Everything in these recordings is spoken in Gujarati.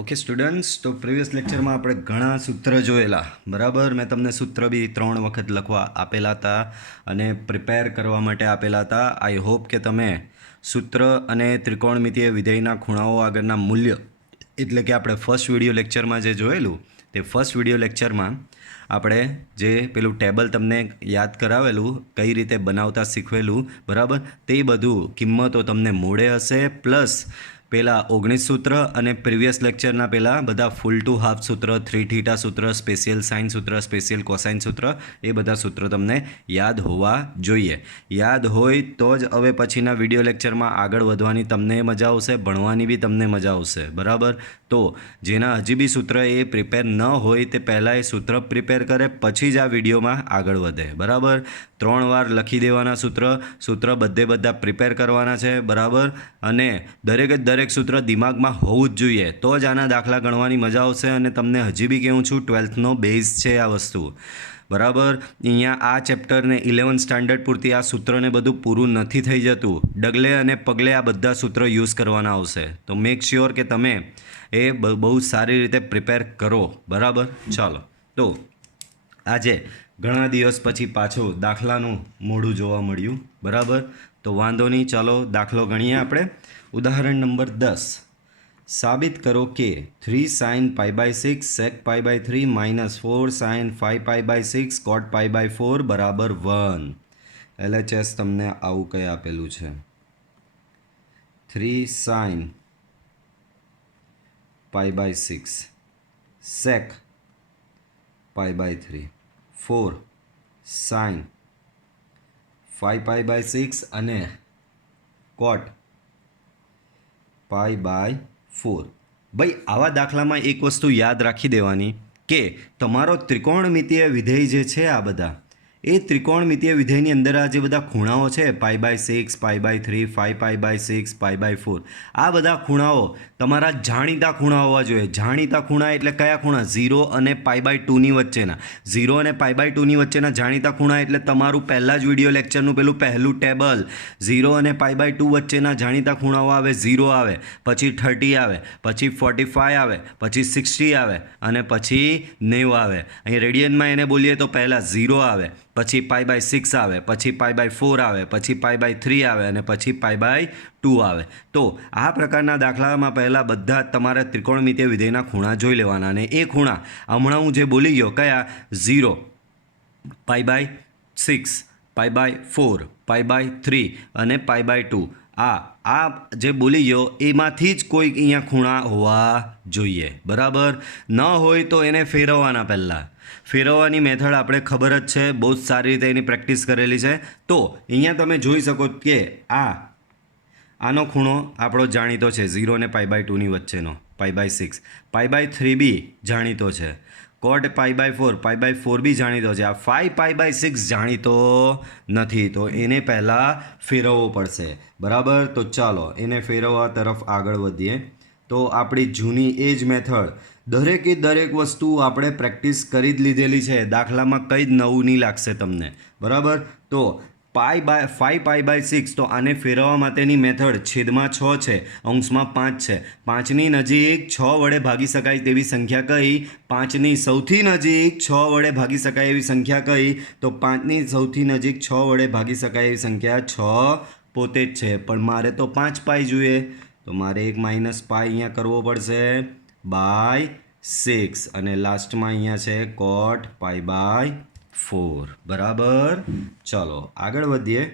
ઓકે સ્ટુડન્ટ્સ, તો પ્રીવિયસ લેક્ચરમાં આપણે ઘણા સૂત્ર જોયેલા, બરાબર. મેં તમને સૂત્ર બી 3 વખત લખવા આપેલા હતા અને પ્રિપેર કરવા માટે આપેલા હતા. આઈ હોપ કે તમે સૂત્ર અને ત્રિકોણમિતીય વિધેયના ખૂણાઓ આગળના મૂલ્ય એટલે કે આપણે ફર્સ્ટ વિડીયો લેક્ચરમાં જે જોયેલું તે ફર્સ્ટ વિડીયો લેક્ચરમાં આપણે જે પેલું ટેબલ તમને યાદ કરાવેલું, કઈ રીતે બનાવતા શીખવેલું, બરાબર, તે બધું કિંમતો તમને મોડે હશે. પ્લસ પેલા 19 સૂત્ર અને પ્રીવિયસ લેક્ચરના પેલા બધા ફૂલ ટુ હાફ સૂત્ર, 3 થીટા સૂત્ર, સ્પેશિયલ સાઇન સૂત્ર, સ્પેશિયલ કોસાઇન સૂત્ર, એ બધા સૂત્રો તમને યાદ હોવા જોઈએ. યાદ હોય તો જ હવે પછીના વિડીયો લેક્ચરમાં આગળ વધવાની તમને મજા આવશે, ભણવાની બી તમને મજા આવશે, બરાબર. તો જેના હજી બી સૂત્ર એ પ્રિપેર ન હોય તે પહેલાં એ સૂત્ર પ્રિપેર કરે, પછી જ આ વિડીયોમાં આગળ વધે, બરાબર. 3 વાર લખી દેવાના સૂત્ર બધા પ્રિપેર કરવાના છે, બરાબર. અને દરેક સૂત્ર દિમાગમાં હોવું જ જોઈએ, તો જ આના દાખલા ગણવાની મજા આવશે. અને તમને હજી બી કહું છું, 12thનો બેઝ છે આ વસ્તુ, બરાબર. અહીંયા આ ચેપ્ટરને 11th સ્ટાન્ડર્ડ પૂરતી આ સૂત્રને બધું પૂરું નથી થઈ જતું. ડગલે અને પગલે આ બધા સૂત્રો યુઝ કરવાના આવશે. તો મેક શ્યોર કે તમે એ બહુ સારી રીતે પ્રિપેર કરો, બરાબર. ચાલો, તો આજે ઘણા દિવસ પછી પાછું દાખલાનું મોઢું જોવા મળ્યું, બરાબર. તો વાંધો નહીં, ચાલો દાખલો ગણીએ આપણે. ઉદાહરણ નંબર 10. સાબિત કરો કે 3 sin π/6 sec π/3 - 4 sin 5 π/6 cot π/4 બરાબર 1. LHS તમને આવું કંઈ આપેલું છે. 3 sin π/6 sec π/3 4 sin 5 π/6 અને cot π/4. ભાઈ, આવા દાખલામાં એક વસ્તુ યાદ રાખી દેવાની કે તમારો ત્રિકોણમિતીય વિધેય જે છે, આ બધા એ ત્રિકોણમિતીય વિધેયની અંદર આ જે બધા ખૂણાઓ છે, π/6 π/3 5 π/6 π/4, આ બધા ખૂણાઓ તમારા જાણીતા ખૂણા હોવા જોઈએ. જાણીતા ખૂણા એટલે કયા ખૂણા? 0 અને π/2ની વચ્ચેના. 0 અને π/2ની વચ્ચેના જાણીતા ખૂણા એટલે તમારું પહેલાં જ વિડીયો લેક્ચરનું પેલું પહેલું ટેબલ. 0 અને π/2 વચ્ચેના જાણીતા ખૂણાઓ આવે, 0 આવે, પછી 30 આવે, પછી 45 આવે, પછી 60 આવે અને પછી 90 આવે. અહીં રેડિયનમાં એને બોલીએ તો પહેલાં 0 આવે, પછી π/6 આવે, પછી π/4 આવે, પછી π/3 આવે અને પછી π/2 આવે. તો આ પ્રકારના દાખલામાં પહેલાં બધા તમારે ત્રિકોણમિતીય વિધેયના ખૂણા જોઈ લેવાના. અને એ ખૂણા હમણાં હું જે બોલી ગયો, કયા? 0, π/6, π/4, π/3 અને π/2. આ જે બોલી ગયો એમાંથી જ કોઈક અહીંયા ખૂણા હોવા જોઈએ, બરાબર. ન હોય તો એને ફેરવવાના. પહેલાં ફેરવવાની મેથડ આપણે ખબર જ છે, બહુ જ સારી રીતે એની પ્રેક્ટિસ કરેલી છે. તો અહીંયા તમે જોઈ શકો કે આનો ખૂણો આપણો જાણીતો છે, 0 અને π/2ની વચ્ચેનો, π/6. π/3 બી જાણીતો છે. cot π/4, π/4 બી જાણીતો છે. આ 5 π/6 જાણીતો નથી, તો એને પહેલાં ફેરવવો પડશે, બરાબર. તો ચાલો એને ફેરવવા તરફ આગળ વધીએ. તો આપણી જૂની એ જ મેથડ, દરેક વસ્તુ આપણે પ્રેક્ટિસ કરી જ લીધેલી છે. દાખલામાં કંઈ જ નવું નહીં લાગશે તમને, બરાબર. તો 5 π/6, તો આને ફેરવવા માટેની મેથડ છેદમાં 6 છે, અંશમાં 5 છે. 5ની નજીક 6 વડે ભાગી શકાય તેવી સંખ્યા કઈ? 5ની સૌથી નજીક 6 વડે ભાગી શકાય એવી સંખ્યા કઈ? તો 5ની સૌથી નજીક 6 વડે ભાગી શકાય એવી સંખ્યા 6 પોતે જ છે. પણ મારે તો 5 પાઈ જોઈએ, તો મારે એક માઇનસ પાઈ અહીંયા કરવો પડશે /6 અને લાસ્ટમાં અહીંયા છે cot π/4, બરાબર. ચલો આગળ વધીએ.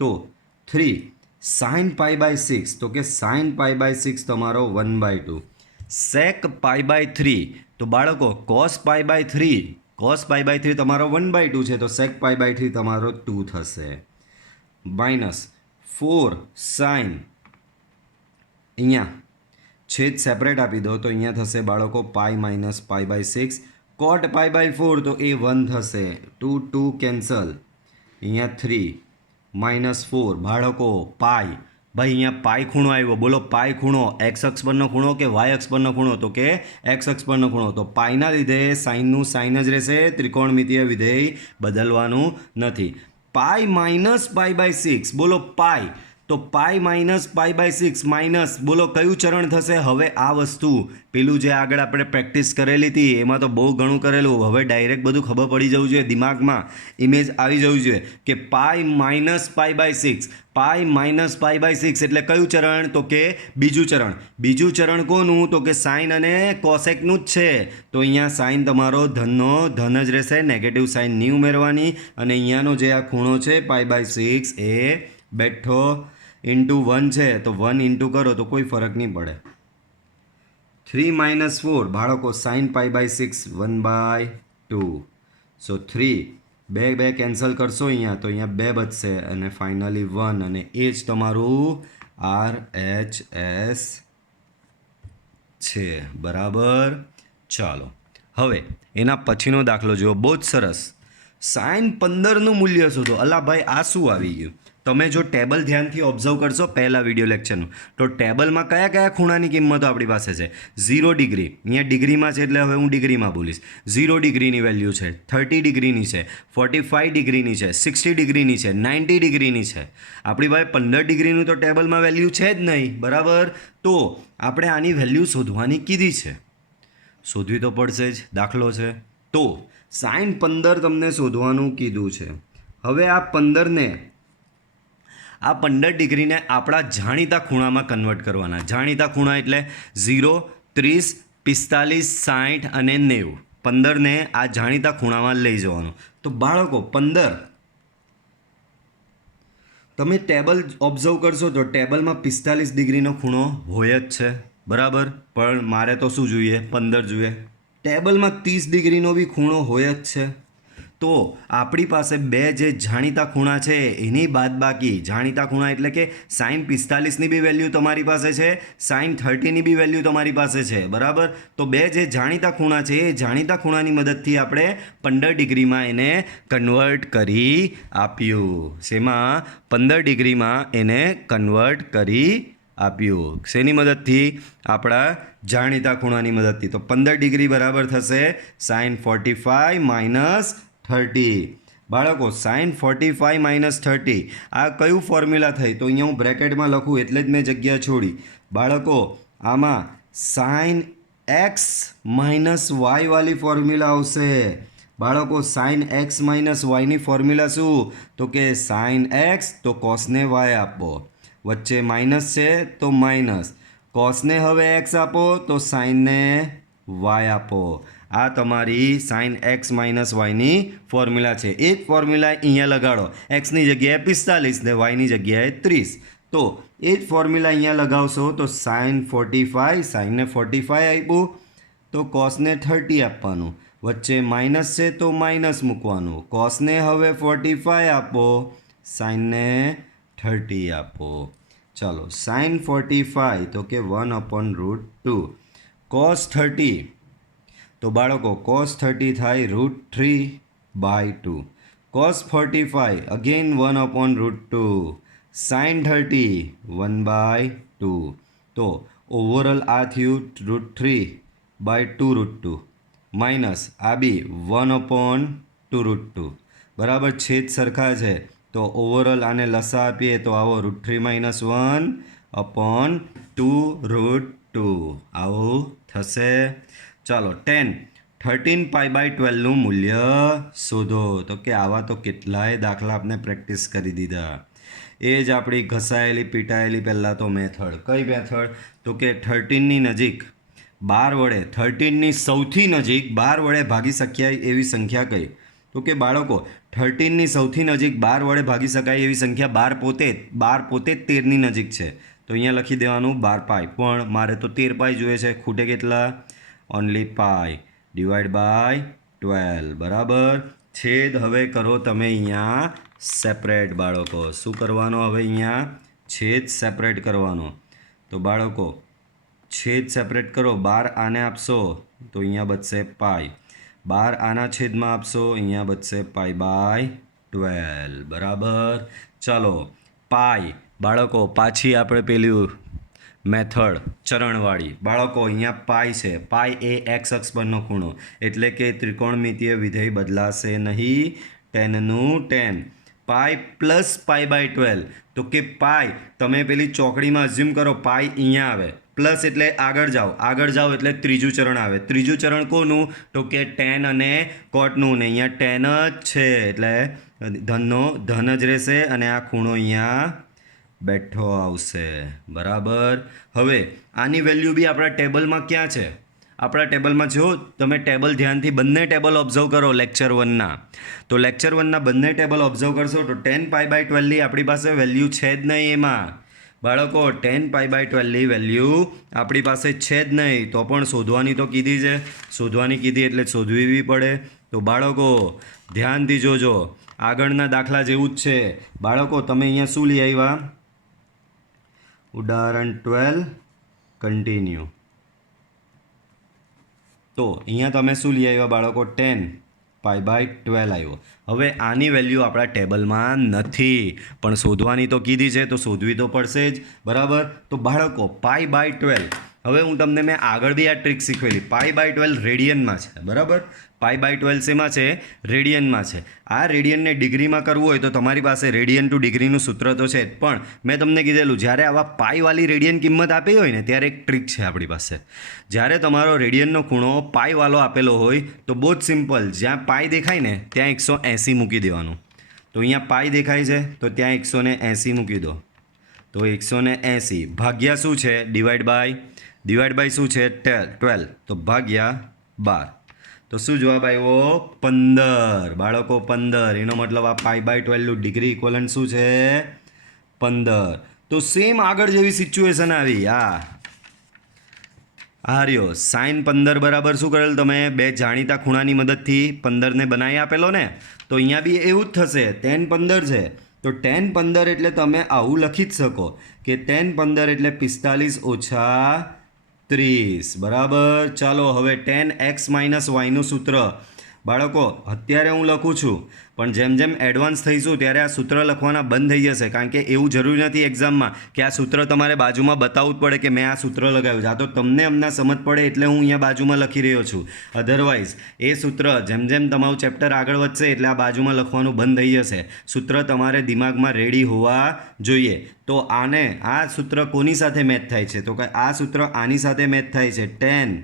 તો 3 sin π/6, તો કે sin π/6 તમારો 1/2. sec π/3, તો બાળકો cos π/3 તમારો 1/2 છે, તો sec π/3 તમારો 2 થશે. -4 sin, અહીંયા છેદ સેપરેટ આપી દો તો અહીંયા થશે બાળકો π - π/6. cot π/4, તો એ 1 થશે, 2 કેન્સલ. અહીંયા 3 -4 બાળકો પાઈ. ભાઈ અહીંયા પાઈ ખૂણો આવ્યો, બોલો પાઈ ખૂણો એક્સ અક્ષ પરનો ખૂણો કે વાય અક્ષ પરનો ખૂણો? તો કે એક્સ અક્ષ પરનો ખૂણો. તો પાઈના લીધે સાઇનનું સાઇન જ રહેશે, ત્રિકોણમિતીય વિધેય બદલવાનું નથી. π - π/6, બોલો પાઈ. તો π-π/6 માઇનસ બોલો કયું ચરણ થશે? હવે આ વસ્તુ પેલું જે આગળ આપણે પ્રેક્ટિસ કરેલી હતી એમાં તો બહુ ઘણું કરેલું, હવે ડાયરેક્ટ બધું ખબર પડી જવું જોઈએ, દિમાગમાં ઇમેજ આવી જવું જોઈએ કે π-π/6 π-π/6 એટલે કયું ચરણ? તો કે બીજું ચરણ. બીજું ચરણ કોનું? તો કે સાઇન અને કોસેકનું જ છે. તો અહીંયા સાઇન તમારો ધનનો ધન જ રહેશે, નેગેટિવ સાઇન નહીં ઉમેરવાની, અને અહીંયાનો જે આ ખૂણો છે π/6 એ બેઠો ઇન્ટુ 1 છે, તો 1 ઇન્ટુ કરો તો કોઈ ફરક નહીં પડે. 3 - 4 બાળકો સાઇન π/6 1/2. સો 3 બે કેન્સલ કરશો અહીંયા તો અહીંયા 2 બચશે અને ફાઇનલી 1, અને એ જ તમારું RHS છે. બરાબર. ચાલો હવે એના પછીનો દાખલો જુઓ, બહુ જ સરસ. સાઇન 15નું મૂલ્ય શોધો. અલા ભાઈ આ શું આવી ગયું? તમે જો ટેબલ ધ્યાનથી ઓબ્ઝર્વ કરશો પહેલા વિડીયો લેક્ચરનું, તો ટેબલમાં કયા કયા ખૂણાની કિંમતો આપણી પાસે છે? 0 ડિગ્રી, અહીંયા ડિગ્રીમાં છે એટલે હવે હું ડિગ્રીમાં બોલીશ. 0 ડિગ્રીની વેલ્યુ છે, 30 ડિગ્રીની છે, 45 ડિગ્રીની છે, 60 ડિગ્રીની છે, 90 ડિગ્રીની છે. આપણી પાસે 15 ડિગ્રીનું તો ટેબલમાં વેલ્યુ છે જ નહીં. બરાબર. તો આપણે આની વેલ્યુ શોધવાની કીધી છે, શોધવી તો પડશે જ, દાખલો છે. તો સાઇન 15 તમને શોધવાનું કીધું છે. હવે આ 15 ડિગ્રીને આપણા જાણીતા ખૂણામાં કન્વર્ટ કરવાના. જાણીતા ખૂણા એટલે 0, 30, 45, 60 અને 90. 15ને આ જાણીતા ખૂણામાં લઈ જવાનું. તો બાળકો 15 તમે ટેબલ ઓબ્ઝર્વ કરશો તો ટેબલમાં 45 ડિગ્રીનો ખૂણો હોય જ છે. બરાબર. પણ મારે તો શું જોઈએ? 15 જોઈએ. ટેબલમાં 30 ડિગ્રીનો બી ખૂણો હોય જ છે. તો આપણી પાસે બે જે જાણીતા ખૂણા છે એની બાદબાકી, જાણીતા ખૂણા એટલે કે સાઇન 45ની બી વેલ્યુ તમારી પાસે છે, સાઇન 30ની બી વેલ્યુ તમારી પાસે છે. બરાબર. તો બે જે જાણીતા ખૂણા છે એ જાણીતા ખૂણાની મદદથી આપણે 15 ડિગ્રીમાં એને કન્વર્ટ કરી આપ્યું. શેમાં? 15 ડિગ્રીમાં એને કન્વર્ટ કરી આપ્યું. શેની મદદથી? આપણા જાણીતા ખૂણાની મદદથી. તો 15 ડિગ્રી બરાબર થશે સાઇન 45 - 30. બાળકો સાઇન 45 - 30 આ કયું ફોર્મ્યુલા થઈ? તો અહીંયા હું બ્રેકેટમાં લખું એટલે જ મેં જગ્યા છોડી. બાળકો આમાં સાઇન x - y વાળી ફોર્મ્યુલા આવશે. બાળકો સાઇન x - yની ફોર્મ્યુલા શું? તો કે સાઇન x તો કોસને y આપો, વચ્ચે માઇનસ છે તો માઇનસ, કોસને હવે x આપો તો સાઇનને y આપો. આ તમારી સાઇન x - yની ફોર્મ્યુલા છે. એ જ ફોર્મ્યુલા અહીંયા લગાડો, એક્સની જગ્યાએ 45 ને વાયની જગ્યાએ 30. તો એ જ ફોર્મ્યુલા અહીંયા લગાવશો તો સાઇન 45, સાઇનને 45 આપ્યું તો કોસને 30 આપવાનું, વચ્ચે માઇનસ છે તો માઇનસ મૂકવાનું, કોસને હવે 45 આપો, સાઇનને 30 આપો. ચાલો સાઇન 45 તો કે 1/√2. કોસ 30 તો બાળકો કોસ 30 થાય √3/2. Cos 45 again 1/√2. સાઇન 30 1/2. તો ઓવરઓલ આ થયું √3/2√2 માઇનસ આ બી 1/2√2. બરાબર. છેદ સરખા છે તો ઓવરઓલ આને લસા આપીએ તો આવો √3 - 1/2√2 આવું થશે. ચાલો 13 π/12નું મૂલ્ય શોધો. તો કે આવા તો કેટલાય દાખલા આપણે પ્રેક્ટિસ કરી દીધા. એ જ આપણી ઘસાયેલી પીટાયેલી પહેલાં તો મેથડ. કઈ મેથડ? તો કે 13ની નજીક 12 વડે, 13ની સૌથી નજીક 12 વડે ભાગી શક્યા એવી સંખ્યા કઈ? તો કે બાળકો 13ની સૌથી નજીક 12 વડે ભાગી શકાય એવી સંખ્યા 12 પોતે જ 13ની નજીક છે. તો અહીંયા લખી દેવાનું 12 પાઈ, પણ મારે તો 13 પાઈ જોઈએ છે. ખૂટે કેટલા? Only pi divide by 12. બરાબર. છેદ હવે કરો તમે અહીંયા સેપરેટ. બાળકો શું કરવાનો? હવે અહીંયા છેદ સેપરેટ કરવાનો. તો બાળકો છેદ સેપરેટ કરો. 12 આને આપશો તો અહીંયા બચશે પાઈ, 12 આના છેદમાં આપશો અહીંયા બચશે π/12. બરાબર. ચાલો પાઈ બાળકો પાછી આપણે પેલું મેથડ ચરણવાળી. બાળકો અહીંયા પાઈ છે, પાઈ એ એક્સ અક્ષ પરનો ખૂણો એટલે કે ત્રિકોણમિતીય વિધેય બદલાશે નહીં. ટેનનું tan pi plus pi by 12, તો કે પાઈ તમે પેલી ચોકડીમાં અઝ્યુમ કરો પાઈ અહીંયા આવે, પ્લસ એટલે આગળ જાઓ એટલે ત્રીજું ચરણ આવે. ત્રીજું ચરણ કોનું? તો કે ટેન અને કોટનું, ને અહીંયા ટેન જ છે એટલે ધન જ રહેશે અને આ ખૂણો અહીંયા બેઠો આવશે. બરાબર. હવે આની વેલ્યુ બી આપણા ટેબલમાં ક્યાં છે? આપણા ટેબલમાં જો તમે ટેબલ ધ્યાનથી બંને ટેબલ ઓબ્ઝર્વ કરો લેક્ચર 1ના, તો લેક્ચર 1ના બંને ટેબલ ઓબ્ઝર્વ કરશો તો 10 પાઈ બાય 12ની આપણી પાસે વેલ્યુ છે જ નહીં. એમાં બાળકો 10 પાઈ બાય 12ની વેલ્યુ આપણી પાસે છે જ નહીં, તો પણ શોધવાની તો કીધી છે. શોધવાની કીધી એટલે શોધવી બી પડે. તો બાળકો ધ્યાનથી જોજો, આગળના દાખલા જેવું જ છે. બાળકો તમે અહીંયા શું લઈ આવ્યા? ઉદાહરણ 12 કન્ટિન્યુ. તો અહીંયા તમે શું લઈ આવ્યા બાળકો? 10 પાઈ બાય 12 આવ્યો. હવે આની વેલ્યુ આપણા ટેબલમાં નથી, પણ શોધવાની તો કીધી છે તો શોધવી તો પડશે જ. બરાબર. તો બાળકો પાઈ બાય 12, હવે હું તમને મેં આગળ બી આ ટ્રીક શીખવેલી. પાઈ બાય 12 રેડિયનમાં છે. બરાબર. પાઈ બાય 12 શેમાં છે? રેડિયનમાં છે. આ રેડિયનને ડિગ્રીમાં કરવું હોય તો તમારી પાસે રેડિયન ટુ ડિગ્રીનું સૂત્ર તો છે જ, પણ મેં તમને કીધેલું જ્યારે આવા પાઈવાળી રેડિયન કિંમત આપી હોય ને ત્યારે એક ટ્રીક છે આપણી પાસે. જ્યારે તમારો રેડિયનનો ખૂણો પાઈવાળો આપેલો હોય તો બહુ જ સિમ્પલ, જ્યાં પાઈ દેખાય ને ત્યાં 180 મૂકી દેવાનું. તો અહીંયા પાઈ દેખાય છે તો ત્યાં 180 મૂકી દો. તો 180 ભાગ્યા શું છે? ડિવાઈડ બાય શું છે? 12, તો ભાગ્યા 12. તો શું જવાબ આવ્યો? 15. બાળકો 15. એનો મતલબ આ પાઈ બાય 12નું ડિગ્રી ઇક્વલન્ટ શું છે? 15. તો સેમ આગળ જેવી સિચ્યુએશન આવી. આ રહ્યો સાઇન 15 બરાબર શું કરેલ તમે? બે જાણીતા ખૂણાની મદદથી 15ને બનાવી આપેલો ને, તો અહીંયા બી એવું જ થશે. tan 15 છે તો tan 15 એટલે તમે આવું લખી જ શકો કે tan 15 એટલે 45 ઓછા 30. બરાબર. ચાલો હવે tan x માઇનસ વાયનું સૂત્ર બાળકો અત્યારે હું લખું છું, પણ જેમ જેમ એડવાન્સ થઈશું ત્યારે આ સૂત્ર લખવાના બંધ થઈ જશે, કારણ કે એવું જરૂરી નથી એક્ઝામમાં કે આ સૂત્ર તમારે બાજુમાં બતાવવું જ પડે કે મેં આ સૂત્ર લગાવ્યું છે. આ તો તમને હમણાં સમજ પડે એટલે હું અહીંયા બાજુમાં લખી રહ્યો છું. અધરવાઇઝ એ સૂત્ર જેમ જેમ તમારું ચેપ્ટર આગળ વધશે એટલે આ બાજુમાં લખવાનું બંધ થઈ જશે. સૂત્ર તમારે દિમાગમાં રેડી હોવા જોઈએ. તો આ સૂત્ર કોની સાથે મેચ થાય છે? તો કે આ સૂત્ર આની સાથે મેચ થાય છે, tan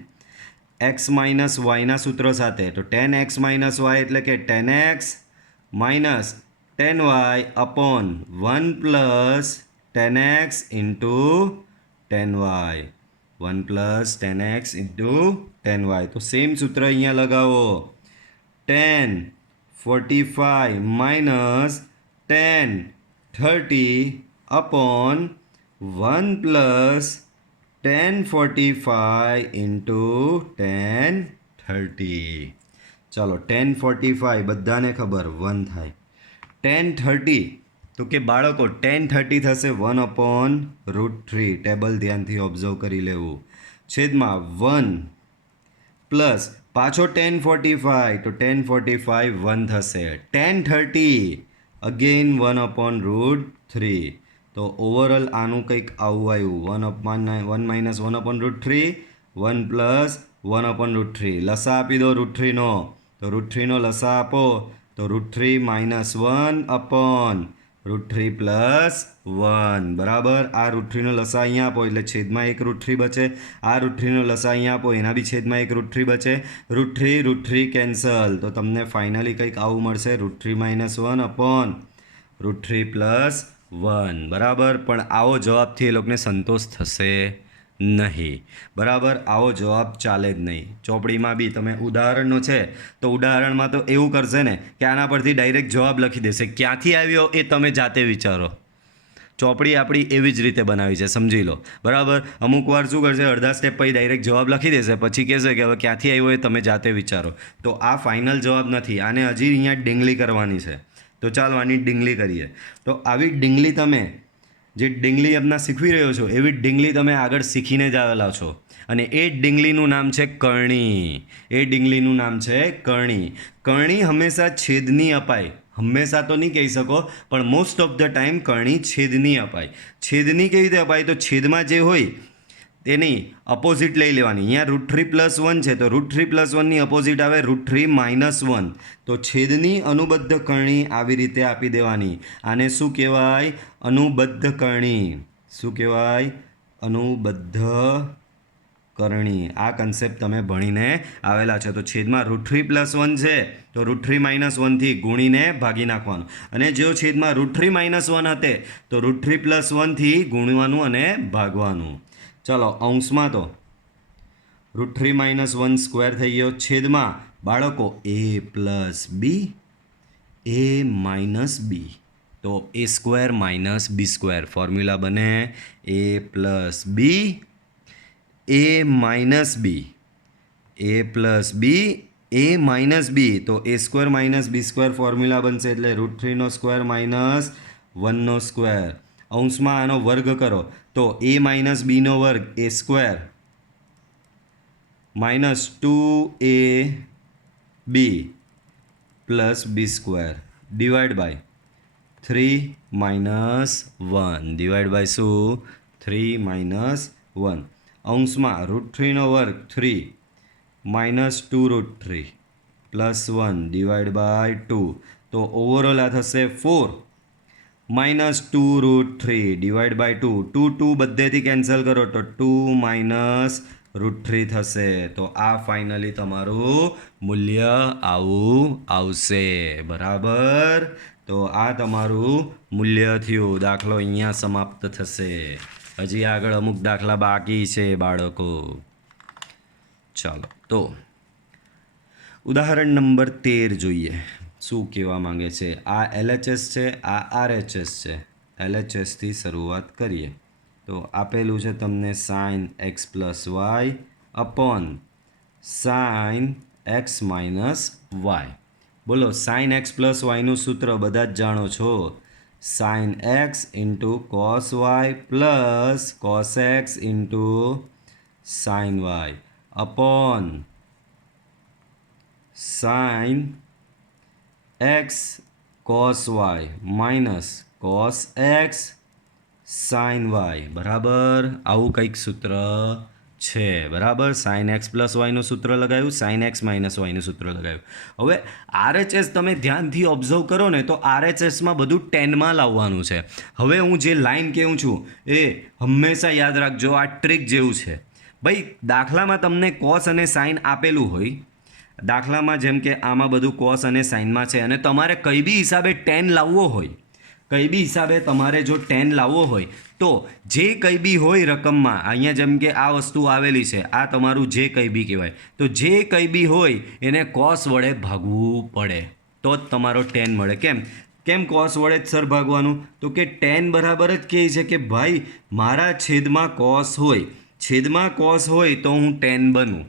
x માઇનસ વાયના સૂત્ર સાથે. તો tan x માઇનસ વાય એટલે કે tan x minus tan y upon 1 plus tan x into tan y. 1 plus tan x into tan y. તો સેમ સૂત્ર અહીંયા લગાવો. tan 45 minus tan 30 upon 1 plus tan 45 into tan 30. ચાલો tan 45 બધાને ખબર 1 થાય. tan 30 તો કે બાળકો tan 30 થશે 1 અપોન √3. ટેબલ ધ્યાનથી ઓબ્ઝર્વ કરી લેવું. છેદમાં 1 પ્લસ પાછો tan 45, તો tan 45 1 થશે. tan 30 again 1 upon √3. તો ઓવરઓલ આનું કંઈક આવું આવ્યું. 1 માઇનસ 1 અપોન √3, 1 પ્લસ 1 અપોન √3. લસા આપી દો √3નો, તો √3નો લસા આપો તો √3 માઇનસ 1 અપોન √3 પ્લસ 1. બરાબર. આ √3નો લસા અહીંયા આપો એટલે છેદમાં એક √3 બચે. આ √3નો લસા અહીંયા આપો એના બી છેદમાં એક √3 બચે. √3 કેન્સલ, તો તમને ફાઇનલી કંઈક આવું મળશે, √3 માઇનસ 1 અપોન √3 પ્લસ 1. બરાબર. પણ આવો જવાબથી એ લોકોને સંતોષ થશે નહીં. બરાબર. આવો જવાબ ચાલે જ નહીં. ચોપડીમાં બી તમે ઉદાહરણનો છે તો ઉદાહરણમાં તો એવું કરશે ને કે આના પરથી ડાયરેક્ટ જવાબ લખી દેશે. ક્યાંથી આવ્યો એ તમે જાતે વિચારો. ચોપડી આપણી એવી જ રીતે બનાવી છે, સમજી લો. બરાબર. અમુક વાર શું કરશે, અડધા સ્ટેપ પછી ડાયરેક્ટ જવાબ લખી દેશે, પછી કહેશે કે હવે ક્યાંથી આવ્યો એ તમે જાતે વિચારો. તો આ ફાઇનલ જવાબ નથી, આને હજી અહીંયા ડીંગલી કરવાની છે. તો ચાલો આની ડીંગલી કરીએ. તો આવી ડીંગલી તમે જે ડીંગલી આપના શીખવી રહ્યો છો એવી ડીંગલી તમે આગળ શીખીને જ આવેલા છો, અને એ ડીંગલીનું નામ છે કરણી. એ ડીંગલીનું નામ છે કરણી. કરણી હંમેશા છેદની અપાય. હંમેશા તો નહીં કહી શકો, પણ મોસ્ટ ઓફ ધ ટાઈમ કરણી છેદની અપાય. છેદની કેવી રીતે અપાય? તો છેદમાં જે હોય તેની અપોઝિટ લઈ લેવાની. અહીંયા √3+1 છે તો √3+1ની અપોઝિટ આવે √3-1. તો છેદની અનુબદ્ધ કરણી આવી રીતે આપી દેવાની. આને શું કહેવાય? અનુબદ્ધ કરણી. શું કહેવાય? અનુબદ્ધ કરણી. આ કન્સેપ્ટ તમે ભણીને આવેલા છે. તો છેદમાં √3+1 છે તો √3-1થી ગુણીને ભાગી નાખવાનું. અને જો છેદમાં √3-1 હતે તો √3+1થી ગુણવાનું અને ભાગવાનું. ચલો અંશમાં તો √3-1 સ્ક્વેર થઈ ગયો. છેદમાં બાળકો a+b a-b તો a² - b². ફોર્મ્યુલા બને a+b a-b a+b a-b તો a² - b² ફોર્મ્યુલા બનશે એટલે √3² - 1². અંશમાં આનો વર્ગ કરો તો a - b નો વર્ગ a² - 2ab + b² divide by 3 - 1 divide by શું? 3 - 1. અંશમાં √3 નો વર્ગ 3 - 2√3 + 1 ડિવાઈડ બાય 2. તો ઓવરઓલ આ થશે 4 - 2√3 ડિવાઈડ બાય 2. 2 બધેથી કેન્સલ કરો તો 2 - √3 થશે. તો આ ફાઇનલી તમારું મૂલ્ય આવું આવશે. બરાબર. તો આ તમારું મૂલ્ય થયું. દાખલો અહીંયા સમાપ્ત થશે. હજી આગળ અમુક દાખલા બાકી છે બાળકો. ચાલો તો ઉદાહરણ નંબર 13 જોઈએ. શું કહેવા માંગે છે? આ LHS છે, આ RHS છે. LHSથી શરૂઆત કરીએ તો આપેલું છે તમને sin x + y upon sin x - y. બોલો sin x + y નું સૂત્ર બધા જ જાણો છો. sin x * cos y plus cos x * sin y upon sin x cos y minus cos x sin y. બરાબર. આવું કંઈક સૂત્ર છે. બરાબર. sin x + y નું સૂત્ર લગાવ્યું, sin x - y નું સૂત્ર લગાવ્યું. હવે RHS તમે ધ્યાનથી ઓબ્ઝર્વ કરો ને તો RHSમાં બધું 10માં લાવવાનું છે. હવે હું જે લાઈન કહું છું એ હંમેશા યાદ રાખજો. આ ટ્રીક જેવું છે ભાઈ. દાખલામાં તમને કોસ અને સાઇન આપેલું હોય, દાખલામાં જેમ કે આમાં બધું કોસ અને સાઇનમાં છે, અને તમારે કઈ બી હિસાબે 10 લાવવો હોય, કઈ બી હિસાબે તમારે જો 10 લાવવો હોય તો જે કંઈ બી હોય રકમમાં, અહીંયા જેમ કે આ વસ્તુ આવેલી છે, આ તમારું જે કંઈ બી કહેવાય, તો જે કંઈ બી હોય એને કોસ વડે ભાગવું પડે તો જ તમારો 10 મળે. કેમ કોસ વડે જ સર ભાગવાનું? તો કે 10 બરાબર જ કહે છે કે ભાઈ મારા છેદમાં કોસ હોય, છેદમાં કોસ હોય તો હું 10 બનું,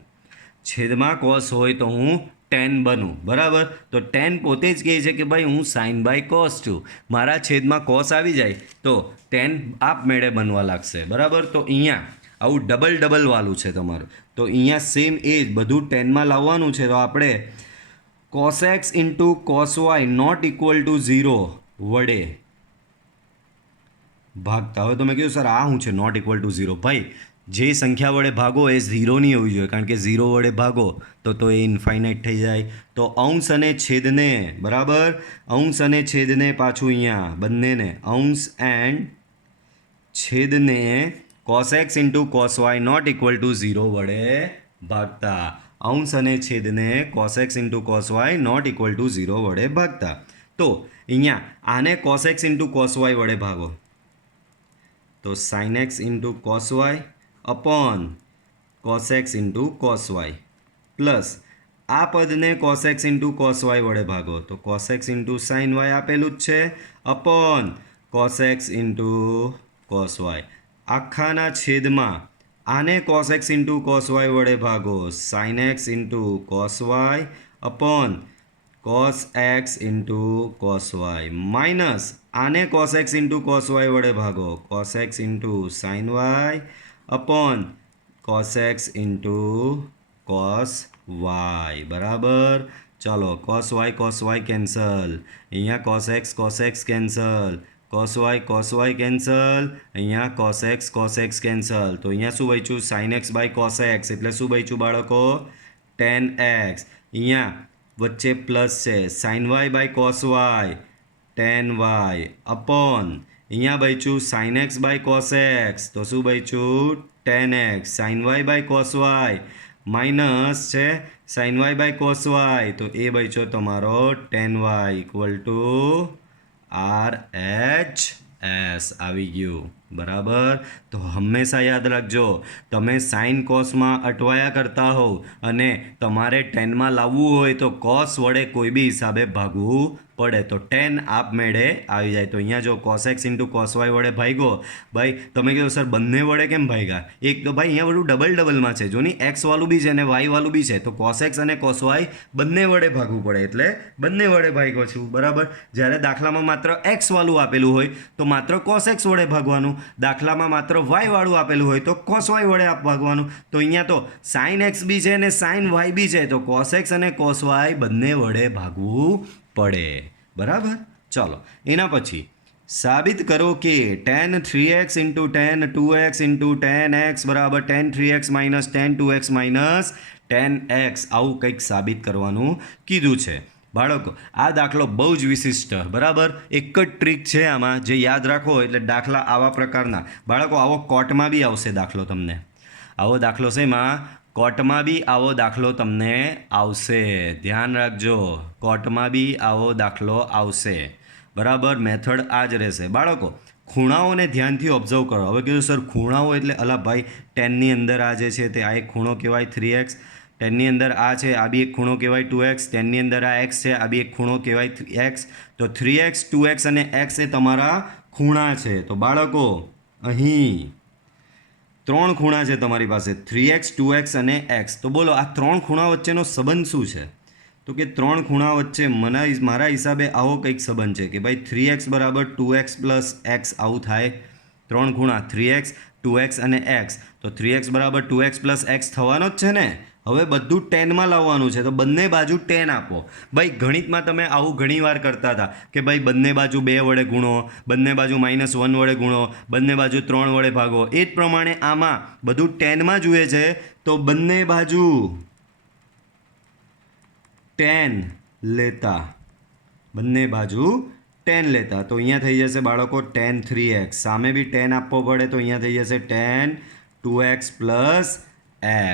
છેદમાં કોસ હોય તો હું 10 બનું. બરાબર. તો 10 પોતે જ કહે છે કે ભાઈ હું સાઇન બાય કોસ છું. મારા છેદમાં કોસ આવી જાય તો 10 આપમેળે બનવા લાગશે. બરાબર. તો અહીંયા આવું ડબલ વાળું છે તમારું. તો અહીંયા સેમ એ જ બધું 10માં લાવવાનું છે. તો આપણે cos x * cos y ≠ = 0 વડે ભાગતા. હવે તમે કીધું સર આ શું છે નોટ ઇક્વલ ટુ 0? ભાઈ જે સંખ્યા વડે ભાગો એ 0 નહીં હોવી જોઈએ, કારણ કે 0 વડે ભાગો તો એ ઇન્ફાઇનાઇટ થઈ જાય. તો અંશ અને છેદને, બરાબર, અંશ અને છેદને પાછું અહીંયા બંનેને અંશ and છેદને cos x * cos y ≠ = 0 વડે ભાગતા. અંશ અને છેદને cos x * cos y ≠ = 0 વડે ભાગતા. તો અહીંયા આને cos x * cos y વડે ભાગો તો sin x * cos y upon cos x * cos y plus આ પદને cos x * cos y વડે ભાગો તો cos x * sin y આપેલું જ છે upon cos x * cos y. આખાના છેદમાં આને cos x * cos y વડે ભાગો sin x * cos y upon cos x * cos y minus આને cos x * cos y વડે ભાગો cos x * sin y upon cos x * cos y. બરાબર. ચાલો cos y કેન્સલ, અહીંયા cos x cancel, cos y cancel, અહીંયા cos x કેન્સલ. તો અહીંયા શું બચ્યું? sin x by cos x એટલે શું બચ્યું બાળકો? tan x. અહીંયા વચ્ચે પ્લસ છે sin y by cos y tan y upon અહીંયા બચ્યું sin x by cos x તો શું બચ્યું? tan x. sin y by cos y minus છે sin y by cos y તો એ બચ્યો તમારો tan y equal to RHS આવી ગયું. બરાબર. તો હંમેશા યાદ રાખજો, તમે સાઇન કોસમાં અટવાયા કરતા હોવ અને તમારે ટેનમાં લાવવું હોય તો કોસ વડે કોઈ બી હિસાબે ભાગવું પડે તો ટેન આપમેળે આવી જાય. તો અહીંયા જો cos x into cos y વડે ભાગ્યો. ભાઈ તમે કહો સર બંને વડે કેમ ભાગ્યા? એક તો ભાઈ અહીંયા બધું ડબલ ડબલમાં છે. જો નહીં એક્સ વાળું બી છે અને વાય વાળું બી છે તો cos x અને cos y બંને વડે ભાગવું પડે એટલે બંને વડે ભાગ્યો છું. બરાબર. જ્યારે દાખલામાં માત્ર એક્સ વાળું આપેલું હોય તો માત્ર cos x વડે ભાગવાનું, દાખલામાં માત્ર વાય વાળું આપેલું હોય તો cos y વડે ભાગવાનું. તો અહીંયા તો sin x બી છે અને sin y બી છે તો cos x અને cos y બંને વડે ભાગવું પડે. બરાબર. ચાલો એના પછી સાબિત કરો કે tan 3x into tan 2x into tan x બરાબર tan 3x minus tan 2x minus tan x. આવું કંઈક સાબિત કરવાનું કીધું છે. બાળકો આ દાખલો બહુ જ વિશિષ્ટ. બરાબર. એક જ ટ્રીક છે આમાં જે યાદ રાખો એટલે દાખલા આવા પ્રકારના. બાળકો આવો કોર્ટમાં બી આવશે દાખલો તમને. આવો દાખલો છે એમાં કોર્ટમાં બી આવો દાખલો તમને આવશે. ધ્યાન રાખજો, કોર્ટમાં બી આવો દાખલો આવશે. બરાબર. મેથડ આ જ રહેશે. બાળકો ખૂણાઓને ધ્યાનથી ઓબ્ઝર્વ કરો. હવે કીધું સર ખૂણાઓ એટલે અલા ભાઈ ટેનની અંદર આ જે છે તે આ એક ખૂણો કહેવાય 3x, ટેનની અંદર આ છે આ બી એક ખૂણો કહેવાય 2x, ટેનની અંદર આ x છે આ બી એક ખૂણો કહેવાય x. તો 3x 2x અને x એ તમારા ખૂણા છે. તો બાળકો અહીં 3 ખૂણા છે તમારી પાસે 3x 2x અને x. તો બોલો આ 3 ખૂણા વચ્ચેનો સંબંધ શું છે? તો કે 3 ખૂણા વચ્ચે મારા હિસાબે આવો કંઈક સંબંધ છે કે ભાઈ 3x બરાબર 2x પ્લસ x આવું થાય. 3 ખૂણા 3x 2x અને x તો 3x બરાબર 2x પ્લસ x થવાનો જ છે ને. હવે બધું ટેનમાં લાવવાનું છે તો બંને બાજુ ટેન આપો. ભાઈ ગણિતમાં તમે આવું ઘણીવાર કરતા હતા કે ભાઈ બંને બાજુ 2 વડે ગુણો, બંને બાજુ -1 વડે ગુણો, બંને બાજુ 3 વડે ભાગો. એ જ પ્રમાણે આમાં બધું ટેનમાં જુએ છે તો બંને બાજુ ટેન લેતા, બંને બાજુ ટેન લેતા. તો અહીંયા થઈ જશે બાળકો tan 3x. સામે બી ટેન આપવો પડે તો અહીંયા થઈ જશે tan 2x પ્લસ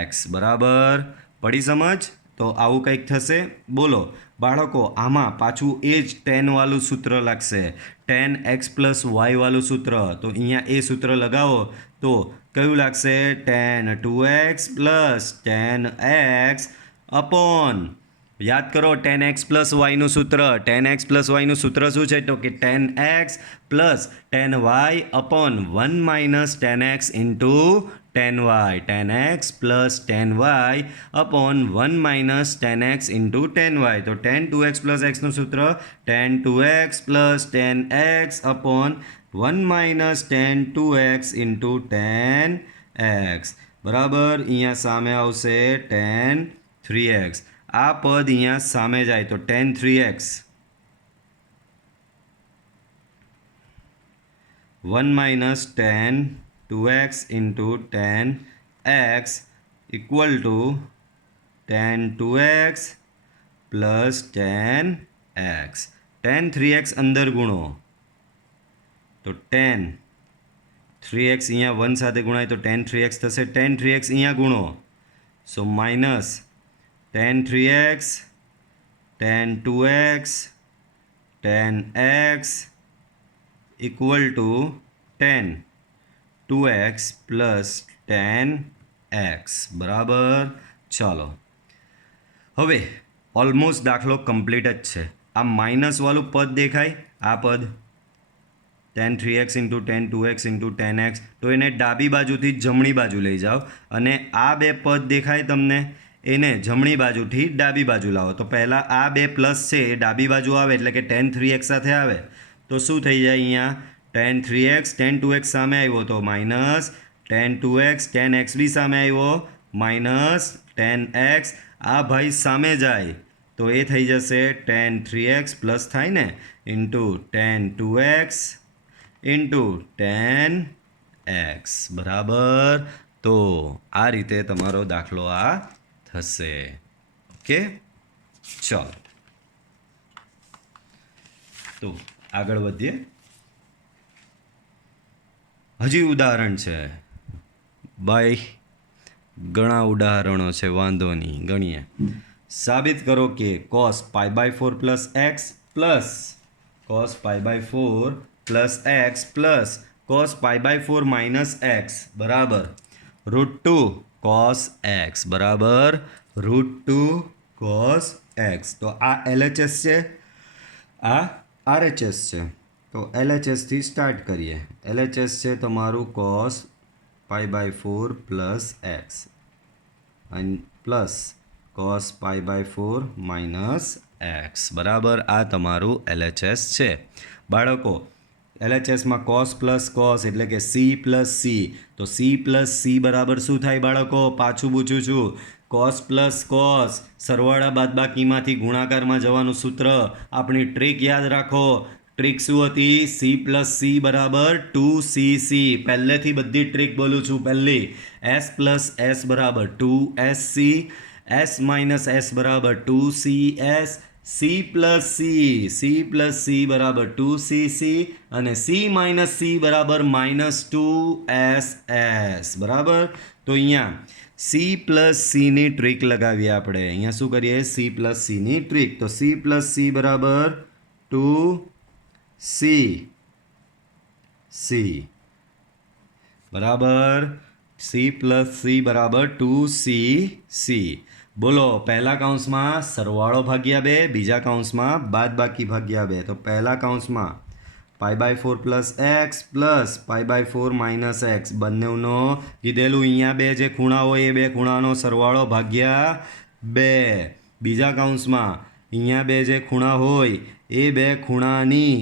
x. બરાબર. પડી સમજ? તો આવું કંઈક થશે. બોલો બાળકો આમાં પાછું એ જ tan વાળું સૂત્ર લાગશે, tan x પ્લસ y વાળું સૂત્ર. તો અહીંયા એ સૂત્ર લગાવો તો કયું લાગશે? tan 2x plus tan x upon યાદ કરો tan x પ્લસ વાયનું સૂત્ર. tan x પ્લસ વાયનું સૂત્ર શું છે? તો કે tan x plus tan y upon 1 minus tan x into tan y. tan x plus tan y upon 1 minus tan x into tan y. તો tan 2x પ્લસ xનું સૂત્ર tan 2x plus tan x upon 1 minus tan 2x into tan x. બરાબર. અહીંયા સામે આવશે tan 3x. આ પદ અહીંયા સામે જાય તો tan 3x 1 minus tan 2x into tan x equal to tan 2x plus tan x. tan 3x અંદર ગુણો તો tan 3x અહીંયા 1 સાથે ગુણાય તો tan 3x થશે. tan 3x અહીંયા ગુણો સો minus tan 3x tan 2x tan x equal to tan 2x plus tan x. બરાબર. ચાલો હવે ઓલમોસ્ટ દાખલો કમ્પ્લીટ જ છે. આ માઇનસ વાળું પદ દેખાય, આ પદ tan 3x into tan 2x into tan x તો એને ડાબી બાજુથી જમણી બાજુ લઈ જાઓ અને આ બે પદ દેખાય તમને એને જમણી બાજુથી ડાબી બાજુ લાવો. તો પહેલાં આ બે પ્લસ છે એ ડાબી બાજુ આવે એટલે કે tan 3x સાથે આવે તો શું થઈ જાય? અહીંયા tan 3x tan 2x સામે આવ્યો તો minus tan 2x tan x બી સામે આવ્યો માઇનસ tan x. આ ભાઈ સામે જાય તો એ થઈ જશે tan 3x પ્લસ થાય ને into tan 2x into 10x બરાબર. તો આ રીતે તમારો દાખલો આ થશે. ઓકે, ચલો તો આગળ વધીએ. હજી ઉદાહરણ છે ભાઈ, ઘણા ઉદાહરણો છે, વાંધો નહીં, ગણીએ. સાબિત કરો કે cos π/4 plus X plus cos π/4 plus X plus cos π/4 minus X બરાબર √2 cos x બરાબર √2 cos x. તો આ LHS છે, આ RHS છે. તો LHS થી સ્ટાર્ટ કરીએ. LHS છે તમારું cos π/4 પ્લસ એક્સ અને પ્લસ cos π/4 માઇનસ એક્સ બરાબર. આ તમારું LHS છે બાળકો. LHSમાં cos પ્લસ cos એટલે કે C પ્લસ C. તો C પ્લસ C બરાબર શું થાય બાળકો? પાછું પૂછું છું, cos પ્લસ cos સરવાળા બાદબાકીમાંથી ગુણાકારમાં જવાનું સૂત્ર. આપણી ટ્રીક યાદ રાખો. ટ્રીક શું હતી? C પ્લસ C બરાબર 2CC. પહેલેથી બધી ટ્રીક બોલું છું. પહેલી S પ્લસ S બરાબર 2SC, S માઇનસ S બરાબર 2CS, C plus C plus C બરાબર 2CC અને C માઇનસ C બરાબર -2SS બરાબર. તો અહીંયા C પ્લસ Cની ટ્રીક લગાવીએ આપણે. અહીંયા શું કરીએ? C પ્લસ Cની ટ્રીક. તો C પ્લસ C બરાબર 2C બરાબર C પ્લસ C બરાબર 2CC. બોલો, પહેલા કૌંસમાં સરવાળો ભાગ્યા 2, બીજા કૌંસમાં બાદબાકી ભાગ્યા 2. તો પહેલા કૌંસમાં π/4 plus X plus π/4 minus X બંનેનો કીધેલું અહીંયા બે જે ખૂણા હોય એ બે ખૂણાનો સરવાળો ભાગ્યા 2. બીજા કૌંસમાં અહીંયા બે જે ખૂણા હોય એ બે ખૂણાની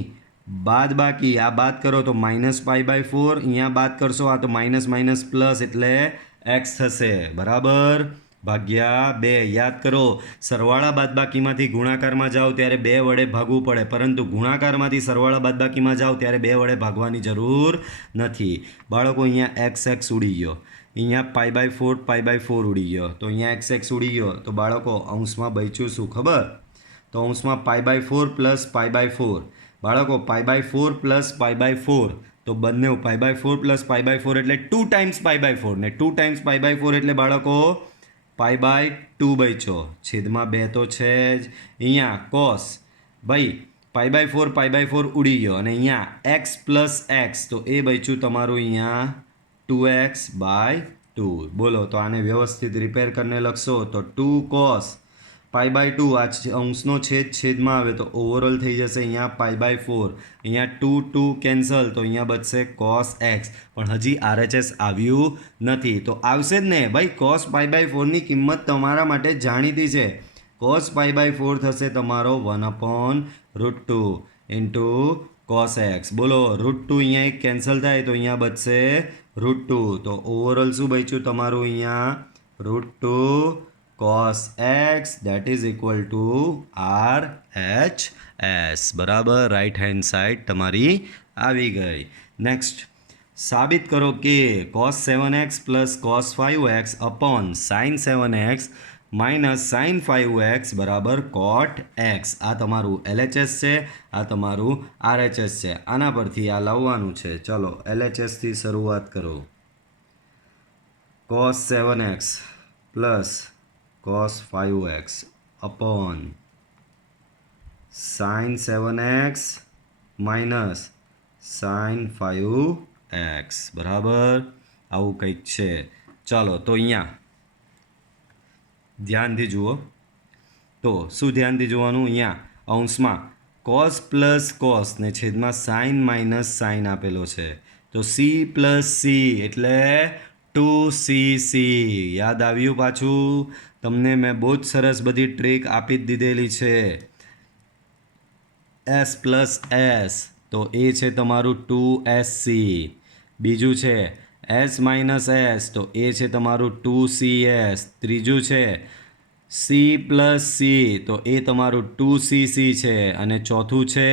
બાદબાકી. આ બાદ કરો તો -π/4, અહીંયા બાદ કરશો આ તો માઇનસ માઇનસ પ્લસ એટલે એક્સ થશે બરાબર ભાગ્યા 2. યાદ કરો, સરવાળા બાદબાકીમાંથી ગુણાકારમાં જાઓ ત્યારે 2 વડે ભાગવું પડે, પરંતુ ગુણાકારમાંથી સરવાળા બાદબાકીમાં જાઓ ત્યારે 2 વડે ભાગવાની જરૂર નથી બાળકો. અહીંયા x ઉડી ગયો, અહીંયા π/4 ઉડી ગયો, તો અહીંયા x ઉડી ગયો. તો બાળકો અંશમાં બચ્યું શું ખબર? તો અંશમાં π/4 પ્લસ π/4 બાળકો. π/4 પ્લસ π/4 તો બંને π/4 પ્લસ π/4 એટલે 2 ટાઈમ્સ π/4 ને 2 ટાઈમ્સ π/4 એટલે બાળકો π/2 બચ્યો. છેદમાં 2 તો છે જ. અહીંયા cos ભાઈ π/4 ઉડી ગયો અને અહીંયા x પ્લસ એક્સ તો એ બચ્યું તમારું અહીંયા 2x/2. બોલો, તો આને વ્યવસ્થિત રિપેર કરીને લખશો તો 2 cos π/2 આ અંશનો છેદમાં આવે તો ઓવરઓલ થઈ જશે અહીંયા π/4. અહીંયા 2 કેન્સલ તો અહીંયા બચશે cos x. પણ હજી RHS આવ્યું નથી તો આવશે જ ને ભાઈ. cos π/4ની કિંમત તમારા માટે જાણીતી છે. cos π/4 થશે તમારો 1/√2 ઇન્ટુ cos x. બોલો, √2 અહીંયા એક કેન્સલ થાય તો અહીંયા બચશે √2. તો ઓવરઓલ શું બચ્યું તમારું અહીંયા? √2 cos x that is equal to RHS બરાબર. રાઈટ હેન્ડ સાઈડ તમારી આવી ગઈ. નેક્સ્ટ, સાબિત કરો કે cos 7x plus cos 5x upon sin 7x minus sin 5x બરાબર cot x. આ તમારું LHS છે, આ તમારું RHS છે. આના પરથી આ લાવવાનું છે. ચલો LHS થી શરૂઆત કરો. cos 7x plus cos 5x upon sin 7x minus sin 5x બરાબર આવું કંઈક છે. ચાલો તો અહીંયા ધ્યાનથી જુઓ. તો શું ધ્યાનથી જોવાનું? અહીંયા અંશમાં cos પ્લસ cos ને છેદમાં sin માઇનસ sin આપેલો છે. તો C પ્લસ C એટલે 2CC. યાદ આવ્યું પાછું? તમને મેં બહુ જ સરસ બધી ટ્રીક આપી જ દીધેલી છે. S પ્લસ S તો એ છે તમારું 2SC. બીજું છે S માઇનસ S તો એ છે તમારું 2CS. ત્રીજું છે C પ્લસ C તો એ તમારું 2CC છે. અને ચોથું છે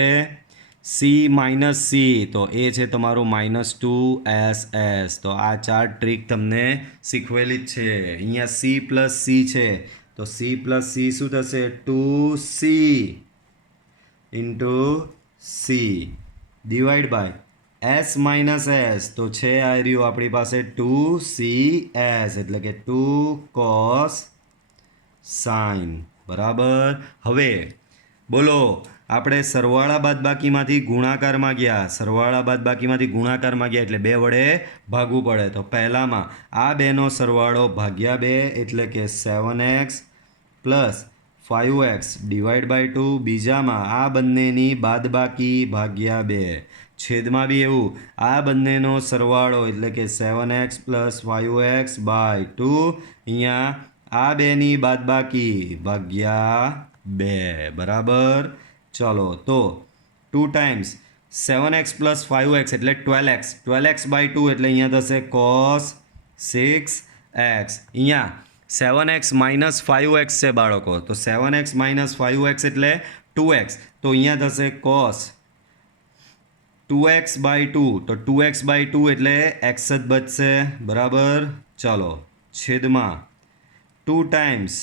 સી માઇનસ સી તો એ છે તમારું -2s. તો આ 4 ટ્રીક તમને શીખવેલી જ છે. અહીંયા સી પ્લસ સી છે તો સી પ્લસ સી શું થશે? 2c into C divide by S minus S તો છે આ રહ્યું આપણી પાસે 2cs એટલે કે 2 cos સાઇન. બરાબર. હવે બોલો આપણે સરવાળા બાદબાકીમાંથી ગુણાકારમાં ગયા. સરવાળા બાદબાકીમાંથી ગુણાકારમાં ગયા એટલે 2 વડે ભાગવું પડે. તો પહેલામાં આ બેનો સરવાળો ભાગ્યા 2 એટલે કે 7x plus 5x divide by 2. બીજામાં આ બંનેની બાદબાકી ભાગ્યા 2. છેદમાં બી એવું આ બંનેનો સરવાળો એટલે કે 7x પ્લસ 5x બાય 2. અહીંયા આ બેની બાદબાકી ભાગ્યા 2. બરાબર. ચલો તો 2 ટાઈમ્સ 7x પ્લસ 5x એટલે 12x. 12x બાય 2 એટલે અહીંયા થશે cos 6x. અહીંયા 7x માઇનસ 5x છે બાળકો. તો 7x માઇનસ 5x એટલે 2x. તો અહીંયા થશે cos 2x બાય 2. તો 2x બાય 2 એટલે x જ બચશે. બરાબર. ચલો છેદમાં 2 ટાઈમ્સ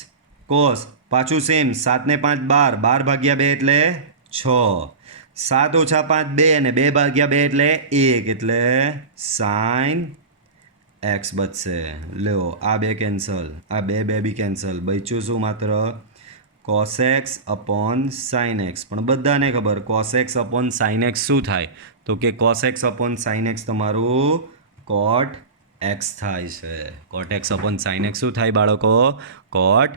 cos પાછું સેમ 7 ને 5 12. 12 ભાગ્યા 2 એટલે 6. 7 ઓછા 5 2 અને 2 ભાગ્યા 2 એટલે 1 એટલે સાઇન x બચશે. લ્યો આ 2 કેન્સલ, આ 2 બી કેન્સલ. બચ્યું શું? માત્ર cos x upon sin x. પણ બધાને ખબર cos x upon sin x શું થાય? તો કે cos x upon sin x તમારું cot x થાય છે. cot x upon sin x શું થાય બાળકો? cot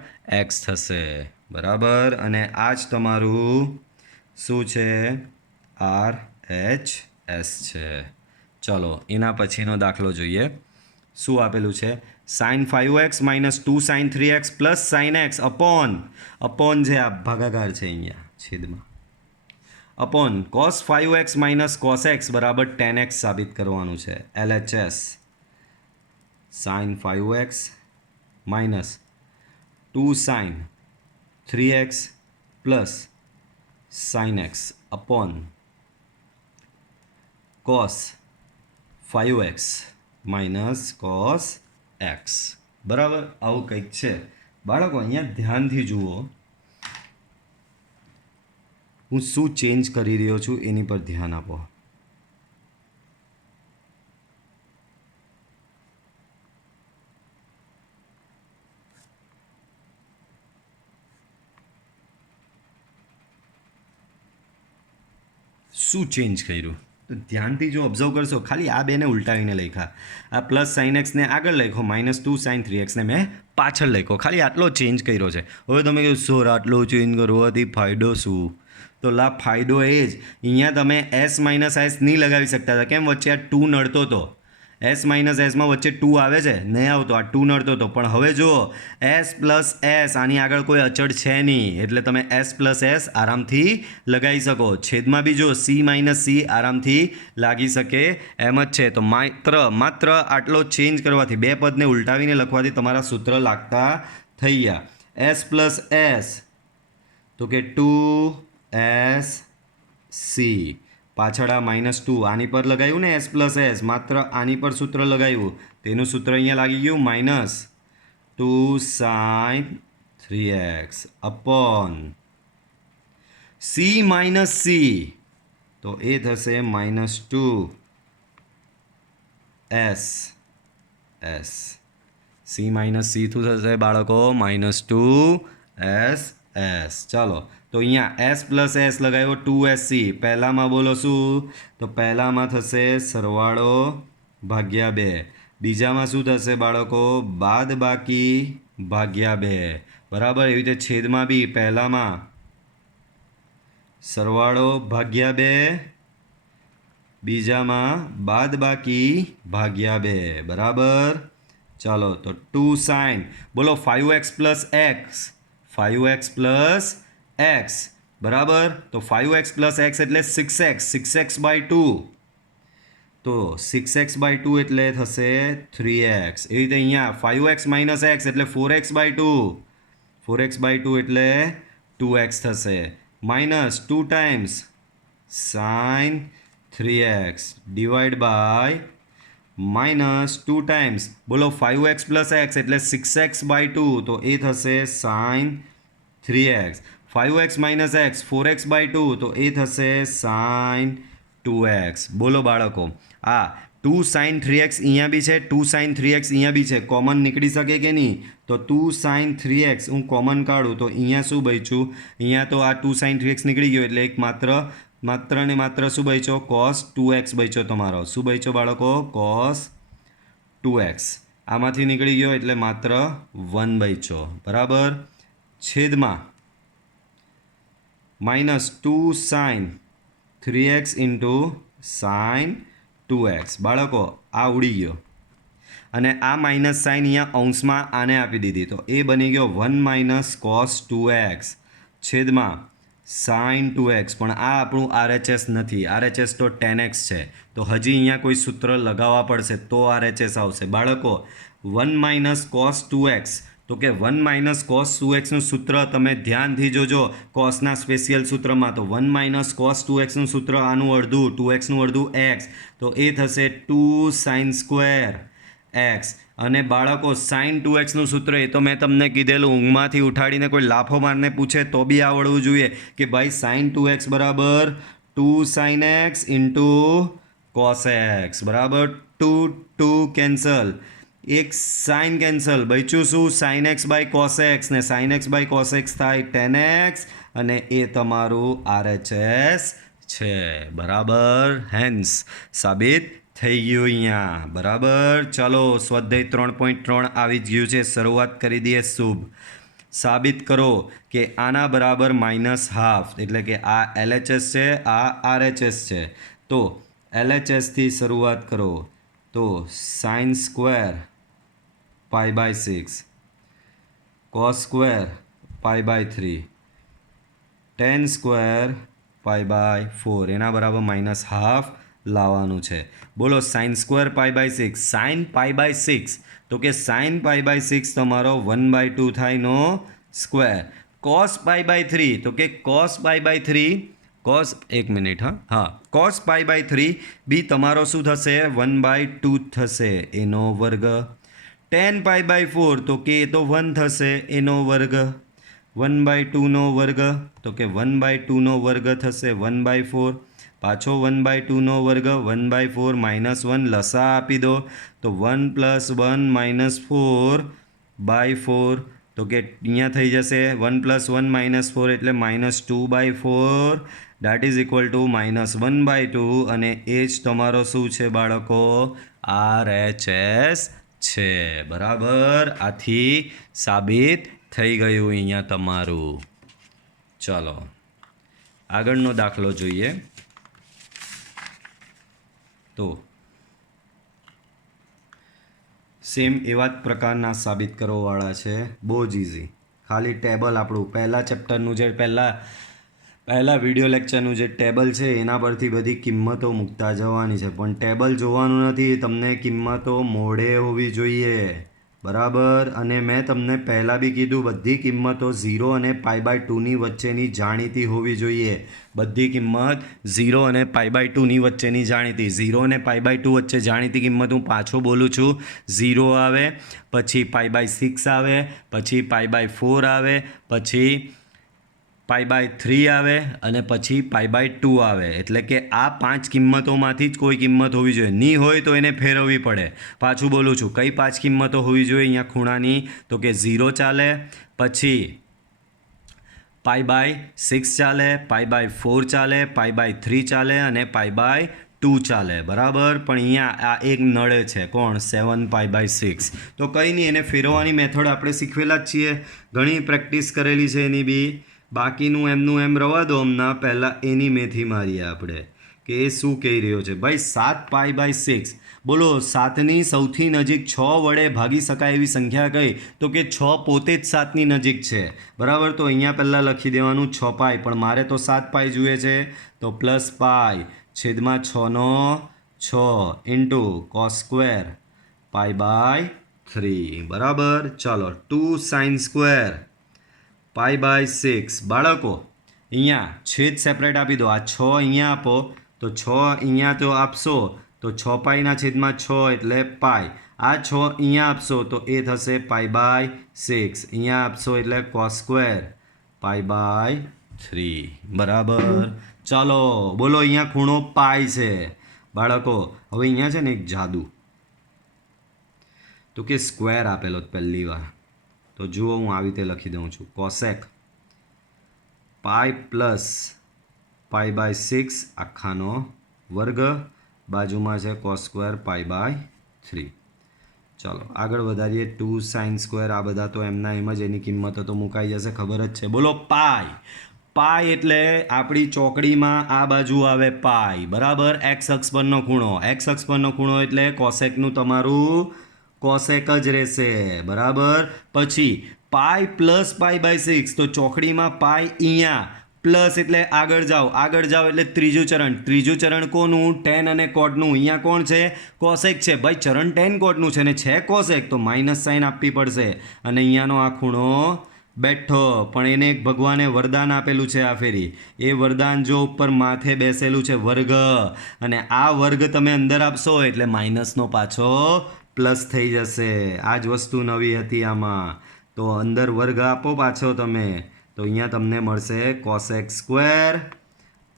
x થશે. બરાબર. અને આ જ તમારું શું છે? RHS છે. ચલો એના પછીનો દાખલો જોઈએ. શું આપેલું છે? sin 5x minus 2 sin 3x plus sin x upon છે આ ભાગાકાર છે અહીંયા છેદમાં upon cos 5x minus cos x બરાબર 10x સાબિત કરવાનું છે. LHS sin 5x minus 2 sin 3x plus sin x upon cos 5x minus cos x. બરાબર. આવું કંઈક છે બાળકો. અહીંયા ધ્યાનથી જુઓ હું શું ચેન્જ કરી રહ્યો છું એની પર ધ્યાન આપો. શું ચેન્જ કર્યું? તો ધ્યાનથી જો ઓબ્ઝર્વ કરશો ખાલી આ બેને ઉલટાવીને લખ્યા. આ પ્લસ સાઇન એક્સને આગળ લખ્યો, -2 sin 3xને મેં પાછળ લખ્યો. ખાલી આટલો ચેન્જ કર્યો છે. હવે તમે કહો સર આટલો ચેન્જ કરવાથી ફાયદો શું? તો ફાયદો એ જ અહીંયા તમે s માઇનસ s નહીં લગાવી શકતા હતા. કેમ? વચ્ચે આ 2 નડતો હતો. s માઇનસ એસમાં વચ્ચે 2 આવે છે નહીં આવતો. આ 2 નડતો હતો. પણ હવે જુઓ s પ્લસ s આની આગળ કોઈ અચળ છે નહીં એટલે તમે s પ્લસ s આરામથી લગાવી શકો. છેદમાં બી જો c માઇનસ c આરામથી લાગી શકે એમ જ છે. તો માત્ર આટલો ચેન્જ કરવાથી બે પદને ઉલટાવીને લખવાથી તમારા સૂત્ર લાગતા થઈ ગયા. s પ્લસ s તો કે 2sc પાછળ આ -2 આની પર લગાવ્યું ને s પ્લસ s માત્ર આની પર સૂત્ર લગાવ્યું તેનું સૂત્ર અહીંયા લાગી ગયું -2 sin 3x upon c minus c તો એ થશે -2s c માઇનસ c શું થશે બાળકો? -2s. ચાલો તો અહીંયા s પ્લસ s લગાવ્યો 2sc. પહેલામાં બોલો શું? તો પહેલામાં થશે સરવાળો ભાગ્યા 2. બીજામાં શું થશે બાળકો? બાદ બાકી ભાગ્યા 2. બરાબર. એવી રીતે છેદમાં બી પહેલામાં સરવાળો ભાગ્યા 2, બીજામાં બાદ બાકી ભાગ્યા 2. બરાબર. ચાલો તો 2 sin બોલો 5x plus x 5x plus x બરાબર. તો 5x પ્લસ x એટલે 6x 6x બાય 2. તો 6x બાય 2 એટલે થશે 3x. એવી રીતે અહીંયા 5x માઇનસ x એટલે 4x બાય 2. 4x બાય 2 એટલે 2x થશે. -2 times sine 3x divide by minus 2 times બોલો 5x પ્લસ એક્સ એટલે 6x બાય 2 તો એ થશે sign 3x 5x minus x 4x by 2 તો એ થશે સાઇન 2x બોલો બાળકો આ 2 સાઇન 3x અહીંયા બી છે 2 સાઇન 3x અહીંયા બી છે કોમન નીકળી શકે કે નહીં તો 2 સાઇન 3x હું કોમન કાઢું તો અહીંયા શું બચ્યું અહીંયા તો આ 2 સાઇન 3x નીકળી ગયો એટલે એક માત્ર ને માત્ર શું બચ્યો cos 2x બચ્યો તમારો શું બચ્યો બાળકો cos 2x આમાંથી નીકળી ગયો એટલે માત્ર 1 બચ્યો બરાબર છેદમાં minus 2 sign 3x into sign 2x બાળકો આ ઉડી ગયો અને આ માઇનસ સાઇન અહીંયા અંશમાં આને આપી દીધી તો એ બની ગયો 1 માઇનસ cos 2x છેદમાં સાઇન 2x પણ આ આપણું RHS નથી RHS તો 10x છે તો હજી અહીંયા કોઈ સૂત્ર લગાવવા પડશે તો RHS આવશે બાળકો 1 માઇનસ cos 2x તો કે 1 માઇનસ cos 2xનું સૂત્ર તમે ધ્યાનથી જોજો કોસના સ્પેશિયલ સૂત્રમાં તો 1 માઇનસ cos 2xનું સૂત્ર આનું અડધું 2xનું અડધું x તો એ થશે 2 સાઇન સ્ક્વેર x અને બાળકો સાઇન 2xનું સૂત્ર એ તો મેં તમને કીધેલું ઊંઘમાંથી ઉઠાડીને કોઈ લાફો મારને પૂછે તો બી આવડવું જોઈએ કે ભાઈ સાઇન 2x બરાબર 2 sine x into cos X બરાબર 2 કેન્સલ એક સાઇન કેન્સલ બચ્યું શું sine X by cos X ને sine X by cos X થાય 10x અને એ તમારું RHS છે બરાબર હેન્સ સાબિત થઈ ગયું અહીંયા બરાબર ચલો સ્વાધ્યાય 3.3 આવી જ ગયું છે શરૂઆત કરી દઈએ શુભ સાબિત કરો કે આના બરાબર માઇનસ હાફ એટલે કે આ LHS છે આ RHS છે તો LHSથી શરૂઆત કરો તો sine square pi by 6 cos square pi by 3 tan square pi by 4 એના બરાબર માઇનસ હાફ લાવવાનું છે બોલો sine square pi by 6 sine pi by 6 તો કે સાઇન પાઈ બાય 6 તમારો 1/2 થાય નો સ્ક્વેર કોસ પાઈ બાય 3 તો કે કોસ પાઈ બાય 3 કોસ એક મિનિટ હા કોસ પાઈ બાય 3 બી તમારો શું થશે 1/2 થશે એનો વર્ગ ટેન પાઈ બાય 4 તો કે એ તો 1 થશે એનો વર્ગ 1/2 નો વર્ગ તો કે 1/2 નો વર્ગ થશે 1/4 પાછો 1/2 નો વર્ગ 1/4 -1 લસા આપી દો તો 1 + 1 - 4/4 તો કે અહીંયા થઈ જશે 1 + 1 - 4 એટલે -2/4 દેટ ઇઝ ઇક્વલ ટુ -1/2 અને એ જ તમારો શું છે બાળકો RHS છે બરાબર આથી સાબિત થઈ ગયું અહીંયા તમારું ચલો આગળનો દાખલો જોઈએ તો સેમ એવા જ પ્રકારના સાબિત કરવાવાળા છે બહુ જ ઇઝી ખાલી ટેબલ આપણું પહેલાં ચેપ્ટરનું જે પહેલાં વિડીયો લેક્ચરનું જે ટેબલ છે એના પરથી બધી કિંમતો મૂકતા જવાની છે પણ ટેબલ જોવાનું નથી તમને કિંમતો મોઢે હોવી જોઈએ બરાબર અને મેં તમને પહેલાં બી કીધું બધી કિંમતો 0 અને π/2ની વચ્ચેની જાણીતી હોવી જોઈએ બધી કિંમત 0 અને π/2ની વચ્ચેની જાણીતી 0 અને π/2 વચ્ચે જાણીતી કિંમત હું પાછો બોલું છું 0 આવે પછી π/6 આવે પછી π/4 આવે પછી π/3 આવે અને પછી π/2 આવે એટલે કે આ 5 કિંમતોમાંથી જ કોઈ કિંમત હોવી જોઈએ નહીં હોય તો એને ફેરવવી પડે પાછું બોલું છું કઈ 5 કિંમતો હોવી જોઈએ અહીંયા ખૂણાની તો કે 0 ચાલે પછી π/6 ચાલે π/4 ચાલે π/3 ચાલે અને π/2 ચાલે બરાબર પણ અહીંયા આ એક નળે છે કોણ 7 π/6 તો કંઈ નહીં એને ફેરવવાની મેથડ આપણે શીખવેલા જ છીએ ઘણી પ્રેક્ટિસ કરેલી છે એની બી બાકીનું એમનું એમ રવા દો હમણાં પહેલાં એની મેથી મારીએ આપણે કે એ શું કહી રહ્યો છે ભાઈ 7 π/6 બોલો 7ની સૌથી નજીક 6 વડે ભાગી શકાય એવી સંખ્યા કઈ તો કે 6 પોતે જ 7ની નજીક છે બરાબર તો અહીંયા પહેલાં લખી દેવાનું 6 પાઈ પણ મારે તો 7 પાઈ જોઈએ છે તો પ્લસ પાઈ છેદમાં 6 * 6 ઇન્ટુ કોસ સ્ક્વેર π/3 બરાબર ચાલો 2 સાઇન સ્ક્વેર π/6 બાળકો અહીંયા છેદ સેપરેટ આપી દો, આ 6 અહીંયા આપો તો 6 અહીંયા તો આપશો તો 6 પાઈના છેદમાં 6 એટલે પાઈ, આ 6 અહીંયા આપશો તો એ થશે π/6, અહીંયા આપશો એટલે cos સ્ક્વેર π/3 બરાબર. ચાલો બોલો, અહીંયા ખૂણો પાઈ છે બાળકો. હવે અહીંયા છે ને એક જાદુ, તો કે સ્ક્વેર આપેલો પહેલી વાર, તો જુઓ હું આવી રીતે લખી દઉં છું, કોસેક પાઈ પ્લસ π/6 આખાનો વર્ગ, બાજુમાં છે કોસ સ્ક્વેર π/3. ચાલો આગળ વધારીએ. 2 સાઇન સ્ક્વેર, આ બધા તો એમના એમ જ એની કિંમતો તો મુકાઈ જશે, ખબર જ છે. બોલો પાઈ. પાઈ એટલે આપણી ચોકડીમાં આ બાજુ આવે પાઈ, બરાબર. એક્સ અક્ષ પરનો ખૂણો, એક્સ અક્ષ પરનો ખૂણો એટલે કોસેકનું તમારું કોસેક જ રહેશે, બરાબર. પછી પાઈ પ્લસ π/6, તો ચોકડીમાં પાઈ અહીંયા પ્લસ એટલે આગળ જાઓ, આગળ જાઓ એટલે ત્રીજું ચરણ. ત્રીજું ચરણ કોનું? ટેન અને કોટનું. અહીંયા કોણ છે? કોસેક છે ભાઈ. ચરણ ટેન કોટનું છે ને છે કોસેક, તો માઇનસ સાઇન આપવી પડશે. અને અહીંયાનો આ ખૂણો બેઠો, પણ એને એક ભગવાને વરદાન આપેલું છે આ ફેરી. એ વરદાન જો ઉપર માથે બેસેલું છે વર્ગ, અને આ વર્ગ તમે અંદર આપશો એટલે માઇનસનો પાછો પ્લસ થઈ જશે. આ જ વસ્તુ નવી હતી આમાં. તો અંદર વર્ગ આપો પાછો તમે, તો અહીંયા તમને મળશે કોસેક સ્ક્વેર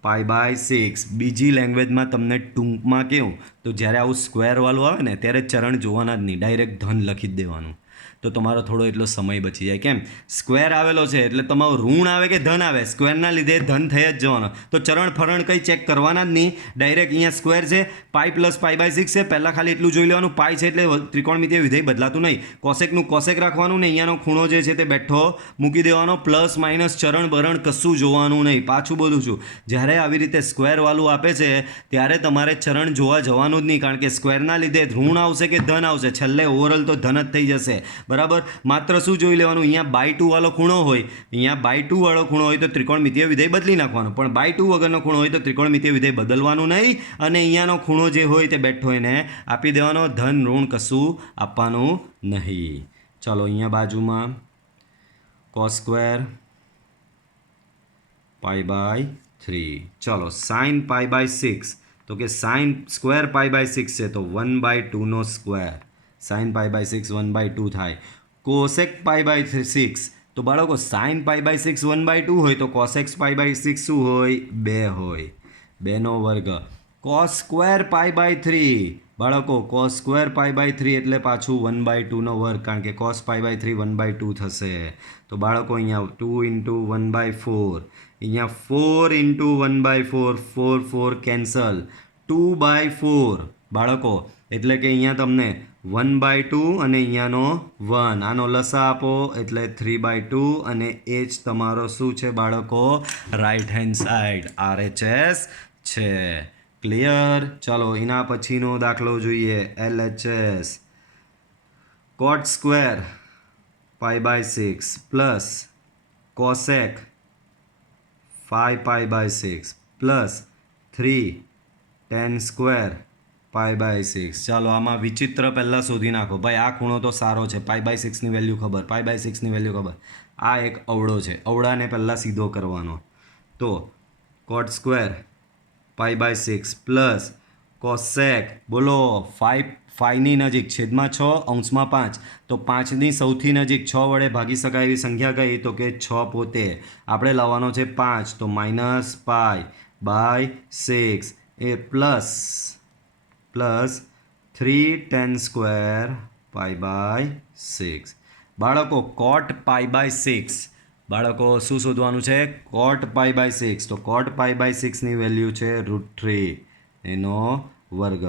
π/6. બીજી લેંગ્વેજમાં તમને ટૂંકમાં કહું તો જ્યારે આવું સ્ક્વેરવાળું આવે ને ત્યારે ચરણ જોવાના જ નહીં, ડાયરેક્ટ ધન લખી જ દેવાનું, તો તમારો થોડો એટલો સમય બચી જાય. કેમ? સ્ક્વેર આવેલો છે એટલે તમારું ઋણ આવે કે ધન આવે, સ્ક્વેરના લીધે ધન થઈ જ જવાનો. તો ચરણ ફરણ કંઈ ચેક કરવાના જ નહીં, ડાયરેક્ટ અહીંયા સ્ક્વેર છે, પાઈ પ્લસ π/6 છે. પહેલાં ખાલી એટલું જોઈ લેવાનું, પાઈ છે એટલે ત્રિકોણમિતિય વિધેય બદલાતું નહીં. કોસેકનું કોસેક રાખવાનું ને અહીંયાનો ખૂણો જે છે તે બેઠો મૂકી દેવાનો. પ્લસ માઇનસ ચરણ બરણ કશું જોવાનું નહીં. પાછું બોલું છું, જ્યારે આવી રીતે સ્ક્વેરવાળું આપે છે ત્યારે તમારે ચરણ જોવા જવાનું જ નહીં, કારણ કે સ્ક્વેરના લીધે ઋણ આવશે કે ધન આવશે, છેલ્લે ઓવરઓલ તો ધન જ થઈ જશે, બરાબર. માત્ર શું જોઈ લેવાનું? અહીંયા /2 વાળો ખૂણો હોય, અહીંયા /2 વાળો ખૂણો હોય તો ત્રિકોણમિતિય વિધેય બદલી નાખવાનું, પણ /2 વગરનો ખૂણો હોય તો ત્રિકોણમિતિય વિધેય બદલવાનું નહીં. અને અહીંયાનો ખૂણો જે હોય તે બેઠો એને આપી દેવાનો, ધન ઋણ કશું આપવાનું નહીં. ચાલો અહીંયા બાજુમાં cos સ્ક્વેર π/3. ચાલો સાઇન π/6, તો કે સાઇન સ્ક્વેર π/6 છે તો 1/2 નો સ્ક્વેર, સાઇન π/6 1/2 થાય. કોસેક π/6, તો બાળકો સાઇન π/6 1/2 હોય તો કોસેક π/6 શું હોય? 2 હોય, 2 નો વર્ગ. કોસ સ્ક્વેર π/3, બાળકો કોસ સ્ક્વેર π/3 એટલે પાછું 1/2 નો વર્ગ, કારણ કે કોસ π/3 1/2 થશે. તો બાળકો અહીંયા 2 × 1/4, અહીંયા 4 × 1/4, 4 4 કેન્સલ, 2/4 બાળકો, એટલે કે અહીંયા તમને 1/2 અને અહીંયાનો 1, આનો લસા આપો એટલે 3/2, અને એ જ તમારો શું છે બાળકો? રાઈટ હેન્ડ સાઈડ, RHS છે. ક્લિયર? ચાલો એના પછીનો દાખલો જોઈએ, LHS. Cot square π/6 plus cosec 5π/6 plus 3 tan square π/6. ચાલો આમાં વિચિત્ર પહેલાં શોધી નાખો ભાઈ. આ ખૂણો તો સારો છે, π/6ની વેલ્યુ ખબર, π/6ની વેલ્યુ ખબર. આ એક અવળો છે, અવળાને પહેલાં સીધો કરવાનો. તો કોટ સ્ક્વેર π/6 પ્લસ કોસેક, બોલો 5ની નજીક છેદમાં 6 અંશમાં 5, તો 5ની સૌથી નજીક 6 વડે ભાગી શકાય એવી સંખ્યા કઈ? તો કે 6 પોતે. આપણે લાવવાનો છે 5, તો -π/6 એ પ્લસ 3 tan સ્ક્વેર π/6. બાળકો કોટ π/6, બાળકો શું શોધવાનું છે? કોટ π/6. તો કોટ π/6ની વેલ્યુ છે √3 એનો વર્ગ.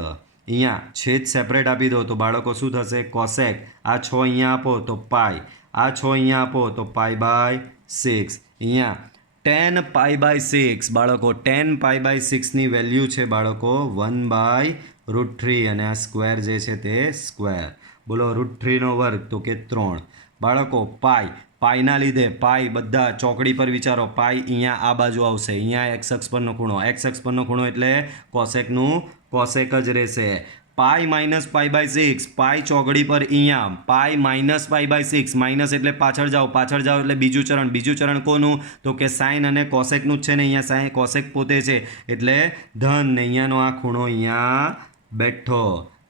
અહીંયા છેદ સેપરેટ આપી દો તો બાળકો શું થશે? કોસેક, આ 6 અહીંયા આપો તો પાઈ, આ 6 અહીંયા આપો તો π/6. અહીંયા tan π/6 બાળકો, tan π/6ની વેલ્યુ છે બાળકો 1/√3, અને આ સ્ક્વેર જે છે તે સ્ક્વેર. બોલો √3 નો વર્ગ, તો કે 3. બાળકો પાઈના લીધે પાઈ બધા ચોકડી પર વિચારો, પાઈ અહીંયા આ બાજુ આવશે, અહીંયા એક્સ અક્ષ પરનો ખૂણો, એક્સ અક્ષ પરનો ખૂણો એટલે કોસેકનું કોસેક જ રહેશે. પાઈ માઇનસ પાઈ બાય 6, પાઈ ચોગડી પર અહીંયા pi minus pi by 6, minus એટલે પાછળ જાઓ એટલે બીજું ચરણ કોનું? તો કે સાઇન અને કોસેકનું જ છે ને, અહીંયા સાઇન કોસેક પોતે છે એટલે ધન, ને અહીંયાનો આ ખૂણો અહીંયા બેઠો,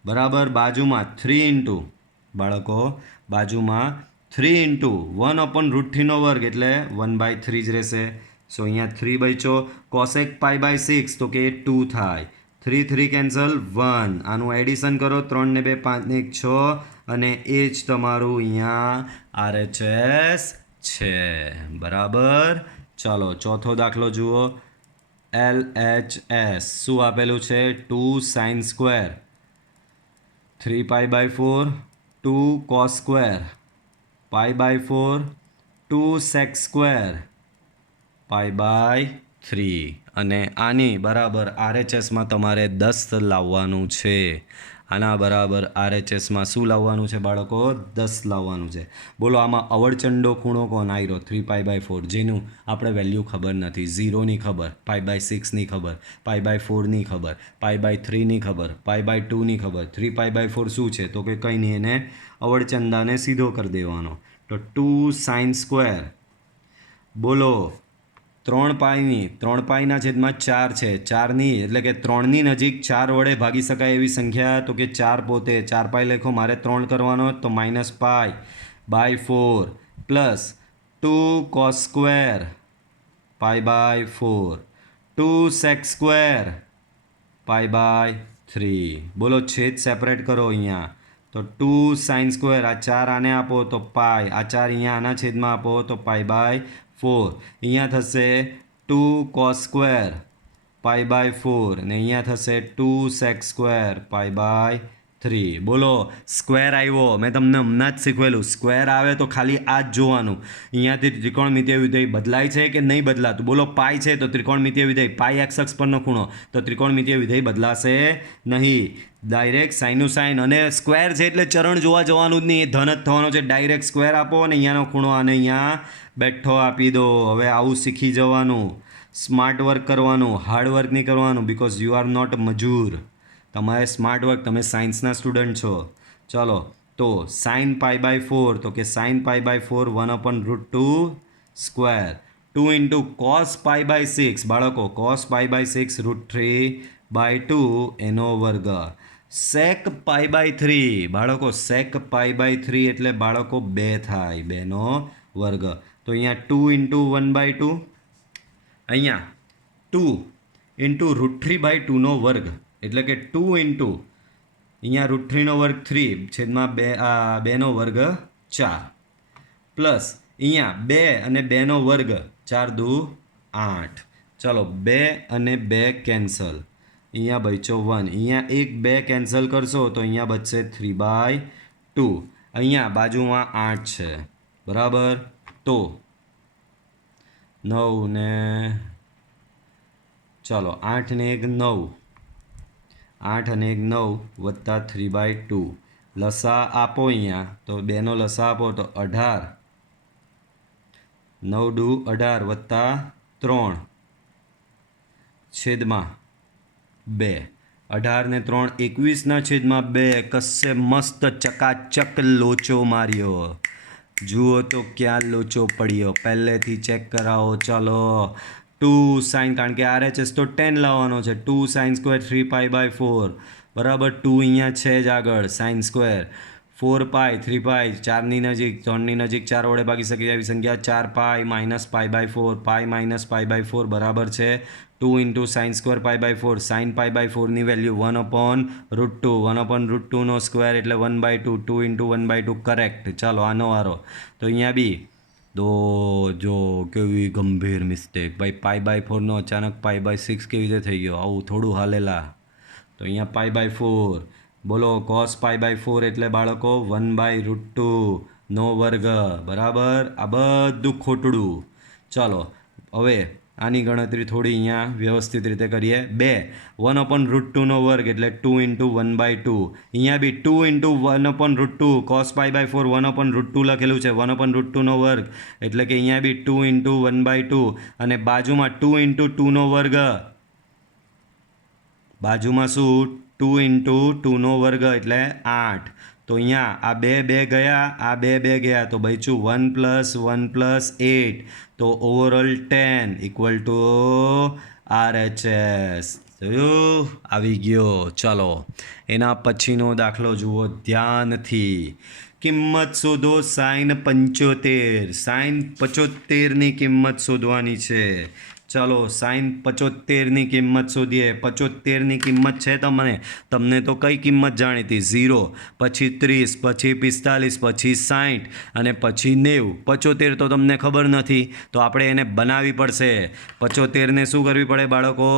બરાબર. બાજુમાં 3 ઇન્ટુ બાળકો બાજુમાં 3 ઇન્ટુ 1/√3 વર્ગ એટલે 1/3 જ રહેશે. સો અહીંયા 3 બચ્યો. કોસેક પાઈ બાય 6 તો કે 2 થાય. 3 3 કેન્સલ 1. આનું એડિશન કરો, 3 ને 2 5 ને 1 6, અને એ જ તમારું અહીંયા RHS છે, બરાબર. ચાલો ચોથો દાખલો જુઓ. LHS શું આપેલું છે? 2 sin square 3 pi by 4, 2 cos square pi by 4, 2 sec square pi by 3, અને આની બરાબર RHSમાં તમારે 10 લાવવાનું છે. આના બરાબર RHSમાં શું લાવવાનું છે બાળકો? 10 લાવવાનું છે. બોલો આમાં અવળચંડો ખૂણો કોણ આવ્યો? 3 પાઈ બાય 4, જેનું આપણે વેલ્યુ ખબર નથી. 0ની ખબર, પાઈ બાય 6ની ખબર, પાઈ બાય 4ની ખબર, પાઈ બાય 3ની ખબર, પાઈ બાય 2ની ખબર. 3 પાઈ બાય 4 શું છે? તો કે કંઈ નહીં, એને અવળચંદાને સીધો કરી દેવાનો. તો 2 sin સ્ક્વેર, બોલો 3 પાઈના છેદમાં 4 છે, 4ની એટલે કે 3ની નજીક 4 વડે ભાગી શકાય એવી સંખ્યા? તો કે 4 પોતે. 4 પાઈ લખો, મારે 3 કરવાનો તો minus pi by 4 plus 2 cos square pi by 4, 2 sec square pi by 3. બોલો છેદ સેપરેટ કરો અહીંયા. તો 2 sin સ્ક્વેર, આ 4 આને આપો તો પાઈ, આ 4 અહીંયા આના છેદમાં આપો તો પાઈ બાય 4. અહીંયા થશે 2 cos સ્ક્વેર પાઈ બાય 4, અને અહીંયા થશે 2 sec સ્ક્વેર પાઈ બાય 3. બોલો સ્ક્વેર આવ્યો. મેં તમને હમણાં જ શીખવેલું, સ્ક્વેર આવે તો ખાલી આ જ જોવાનું. અહીંયાથી ત્રિકોણમિતિય વિધેય બદલાય છે કે નહીં બદલાતું? બોલો પાઈ છે તો ત્રિકોણમિતિય વિધેય, પાઈ એક્સ અક્ષ પરનો ખૂણો, તો ત્રિકોણમિતિય વિધેય બદલાશે નહીં. ડાયરેક્ટ સાઇનોસાઇન, અને સ્ક્વેર છે એટલે ચરણ જોવા જવાનું જ નહીં, એ ધન જ થવાનો છે. ડાયરેક્ટ સ્ક્વેર આપો અને અહીંયાનો ખૂણો આને અહીંયા બેઠો આપી દો. હવે આવું શીખી જવાનું. સ્માર્ટ વર્ક કરવાનું, હાર્ડ વર્ક નહીં કરવાનું, બિકોઝ યુ આર નોટ મજૂર. તમારે સ્માર્ટ વર્ક, તમે સાયન્સના સ્ટુડન્ટ છો. ચલો તો સાઇન પાઈ બાય 4, તો કે sine pi by 4 1/√2 square, 2 into cos pi by 6, બાળકો કોસ પાઈ બાય 6 √3/2 એનો વર્ગ, સેક પાઈ બાય 3, બાળકો સેક પાઈ બાય 3 એટલે બાળકો 2 થાય, 2નો વર્ગ. તો અહીંયા 2 ઇન્ટુ 1/2, અહીંયા 2 ઇન્ટુ √3/2નો વર્ગ એટલે કે 2 ઇન્ટુ અહીંયા √3નો વર્ગ 3 છેદમાં 2નો વર્ગ 4, પ્લસ અહીંયા 2 અને 2નો વર્ગ 4 દુ 8. ચલો 2 અને 2 કેન્સલ, અહીંયા બચ્યો 1, અહીંયા 1 2 કેન્સલ કરશો તો અહીંયા બચશે 3/2. અહીંયા બાજુમાં 8 છે, બરાબર. તો 9 ને ચાલો 8 ને 1 9, 8 અને 1 9 વત્તા 3/2. લસા આપો અહીંયા, તો 2નો લસા આપો તો 18, 9 દુ 18 વત્તા 3 છેદમાં 2, 18 ને 3 21ના છેદમાં 2. કશે મસ્ત ચકાચક લોચો માર્યો. જુઓ તો ક્યાં લોચો પડ્યો, પહેલેથી ચેક કરાવો. ચાલો 2 સાઇન, કારણ કે RHS તો 10 લાવવાનો છે. 2 સાઇન સ્ક્વેર 3 પાઈ બાય 4, બરાબર. 2 અહીંયા છે જ આગળ, સાઇન સ્ક્વેર 4 પાઈ 3 પાઈ, 4ની નજીક 3ની નજીક 4 વડે ભાગી શકે એવી સંખ્યા 4 pi minus pi by 4, pi minus pi by 4 બરાબર છે 2 into sine square pi by 4. Sine pi by 4ની વેલ્યુ 1/√2, 1/√2નો સ્ક્વેર એટલે 1/2, 2 ઇન્ટુ 1/2 કરેક્ટ. ચાલો આનો વારો. તો અહીંયા બી તો જો કેવી ગંભીર મિસ્ટેક ભાઈ, પાઈ બાય 4નો અચાનક પાઈ બાય 6 કેવી રીતે થઈ ગયો? આવું થોડું હાલેલા. તો અહીંયા પાઈ બાય 4, બોલો કોસ પાઈ બાય 4 એટલે બાળકો 1/√2નો વર્ગ, બરાબર. આ બધું ખોટડું. ચાલો હવે આની ગણતરી થોડી અહીંયા વ્યવસ્થિત રીતે કરીએ. 2 1/√2નો વર્ગ એટલે 2 ઇન્ટુ 1/2. અહીંયા બી 2 ઇન્ટુ 1/√2, કોસ પાઈ બાય 4 1/√2 લખેલું છે, 1/√2નો વર્ગ એટલે કે અહીંયા બી 2 ઇન્ટુ 1/2, અને બાજુમાં 2 ઇન્ટુ 2નો વર્ગ, બાજુમાં શું 2 ઇન્ટુ 2નો વર્ગ એટલે 8. તો અહીંયા આ બે ગયા, આ બે ગયા, તો બચ્યું 1 + 8. તો ઓવરઓલ 10 ઇક્વલ ટુ RHS. જોયું? આવી ગયો. ચાલો એના પછીનો દાખલો જુઓ ધ્યાનથી. કિંમત શોધો sin 75. sin 75ની કિંમત શોધવાની છે. ચાલો sin 75ની કિંમત શોધીએ. 75ની કિંમત છે તમને તો કઈ કિંમત જાણીતી? 0, પછી 30, પછી 45, પછી 60 અને પછી 90. 75 તો તમને ખબર નથી, તો આપણે એને બનાવવી પડશે. 75ને શું કરવી પડે બાળકો?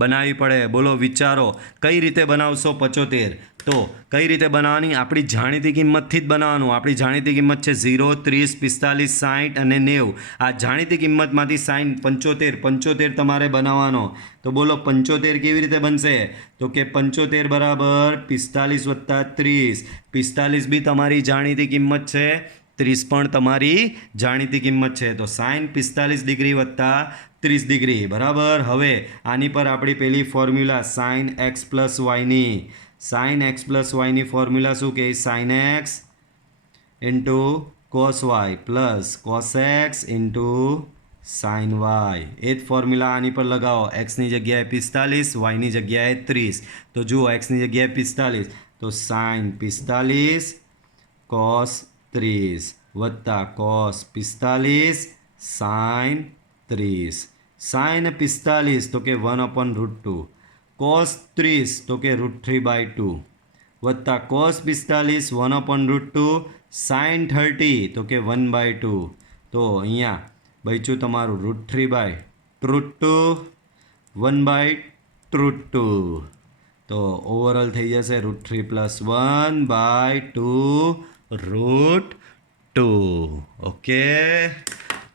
બનાવવી પડે. બોલો, વિચારો કઈ રીતે બનાવશો 75? તો કઈ રીતે બનાવવાની? આપણી જાણીતી કિંમતથી જ બનાવવાનું. આપણી જાણીતી કિંમત છે 0, 30, 45, 60 અને 90. આ જાણીતી કિંમતમાંથી sin 75 તમારે બનાવવાનો. તો બોલો 75 કેવી રીતે બનશે? તો કે 75 બરાબર 45 વત્તા 30. 45 બી તમારી જાણીતી કિંમત છે, 30 પણ તમારી જાણીતી કિંમત છે. તો sin 45 ડિગ્રી વત્તા 30 ડિગ્રી બરાબર. હવે આની પર આપણી પેલી ફોર્મ્યુલા sin x + yની sin x + yની ફોર્મ્યુલા શું કહે? sin x into cos y plus cos x into sin y. એ જ ફોર્મ્યુલા આની પર લગાવો. એક્સની જગ્યાએ 45, વાયની જગ્યાએ 30. તો જુઓ, એક્સની જગ્યાએ 45, તો sin 45 cos 30 વત્તા cos 45 sin 30. sin 45 તો કે 1/√2. cos 30 તો કે √3/2 વત્તા cos 45 1/√2. sin 30 તો કે 1/2. તો અહીંયા બચ્યું તમારું √3/√2 1/√2. તો ઓવરઓલ થઈ જશે √3 + 1/2 √2. ઓકે.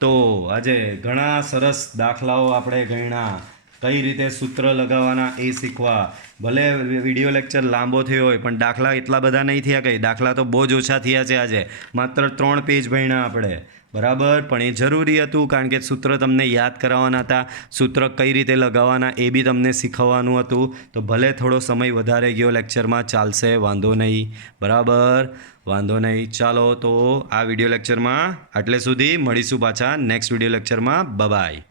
તો આજે ઘણા સરસ દાખલાઓ આપણે ગણ્યા. કઈ રીતે સૂત્ર લગાવવાના એ શીખવા. ભલે વિડીયો લેક્ચર લાંબો થયો હોય પણ દાખલા એટલા બધા નહીં થયા. કંઈ દાખલા તો બહુ જ ઓછા થયા છે. આજે માત્ર 3 પેજ ભણ્યા આપણે બરાબર. પણ એ જરૂરી હતું કારણ કે સૂત્ર તમને યાદ કરાવવાના હતા. સૂત્ર કઈ રીતે લગાવવાના એ બી તમને શીખવવાનું હતું. તો ભલે થોડો સમય વધારે ગયો લેક્ચરમાં, ચાલશે, વાંધો નહીં બરાબર. વાંધો નહીં. ચાલો તો આ વિડીયો લેક્ચરમાં આટલે સુધી. મળીશું પાછા નેક્સ્ટ વિડીયો લેક્ચરમાં. બાય.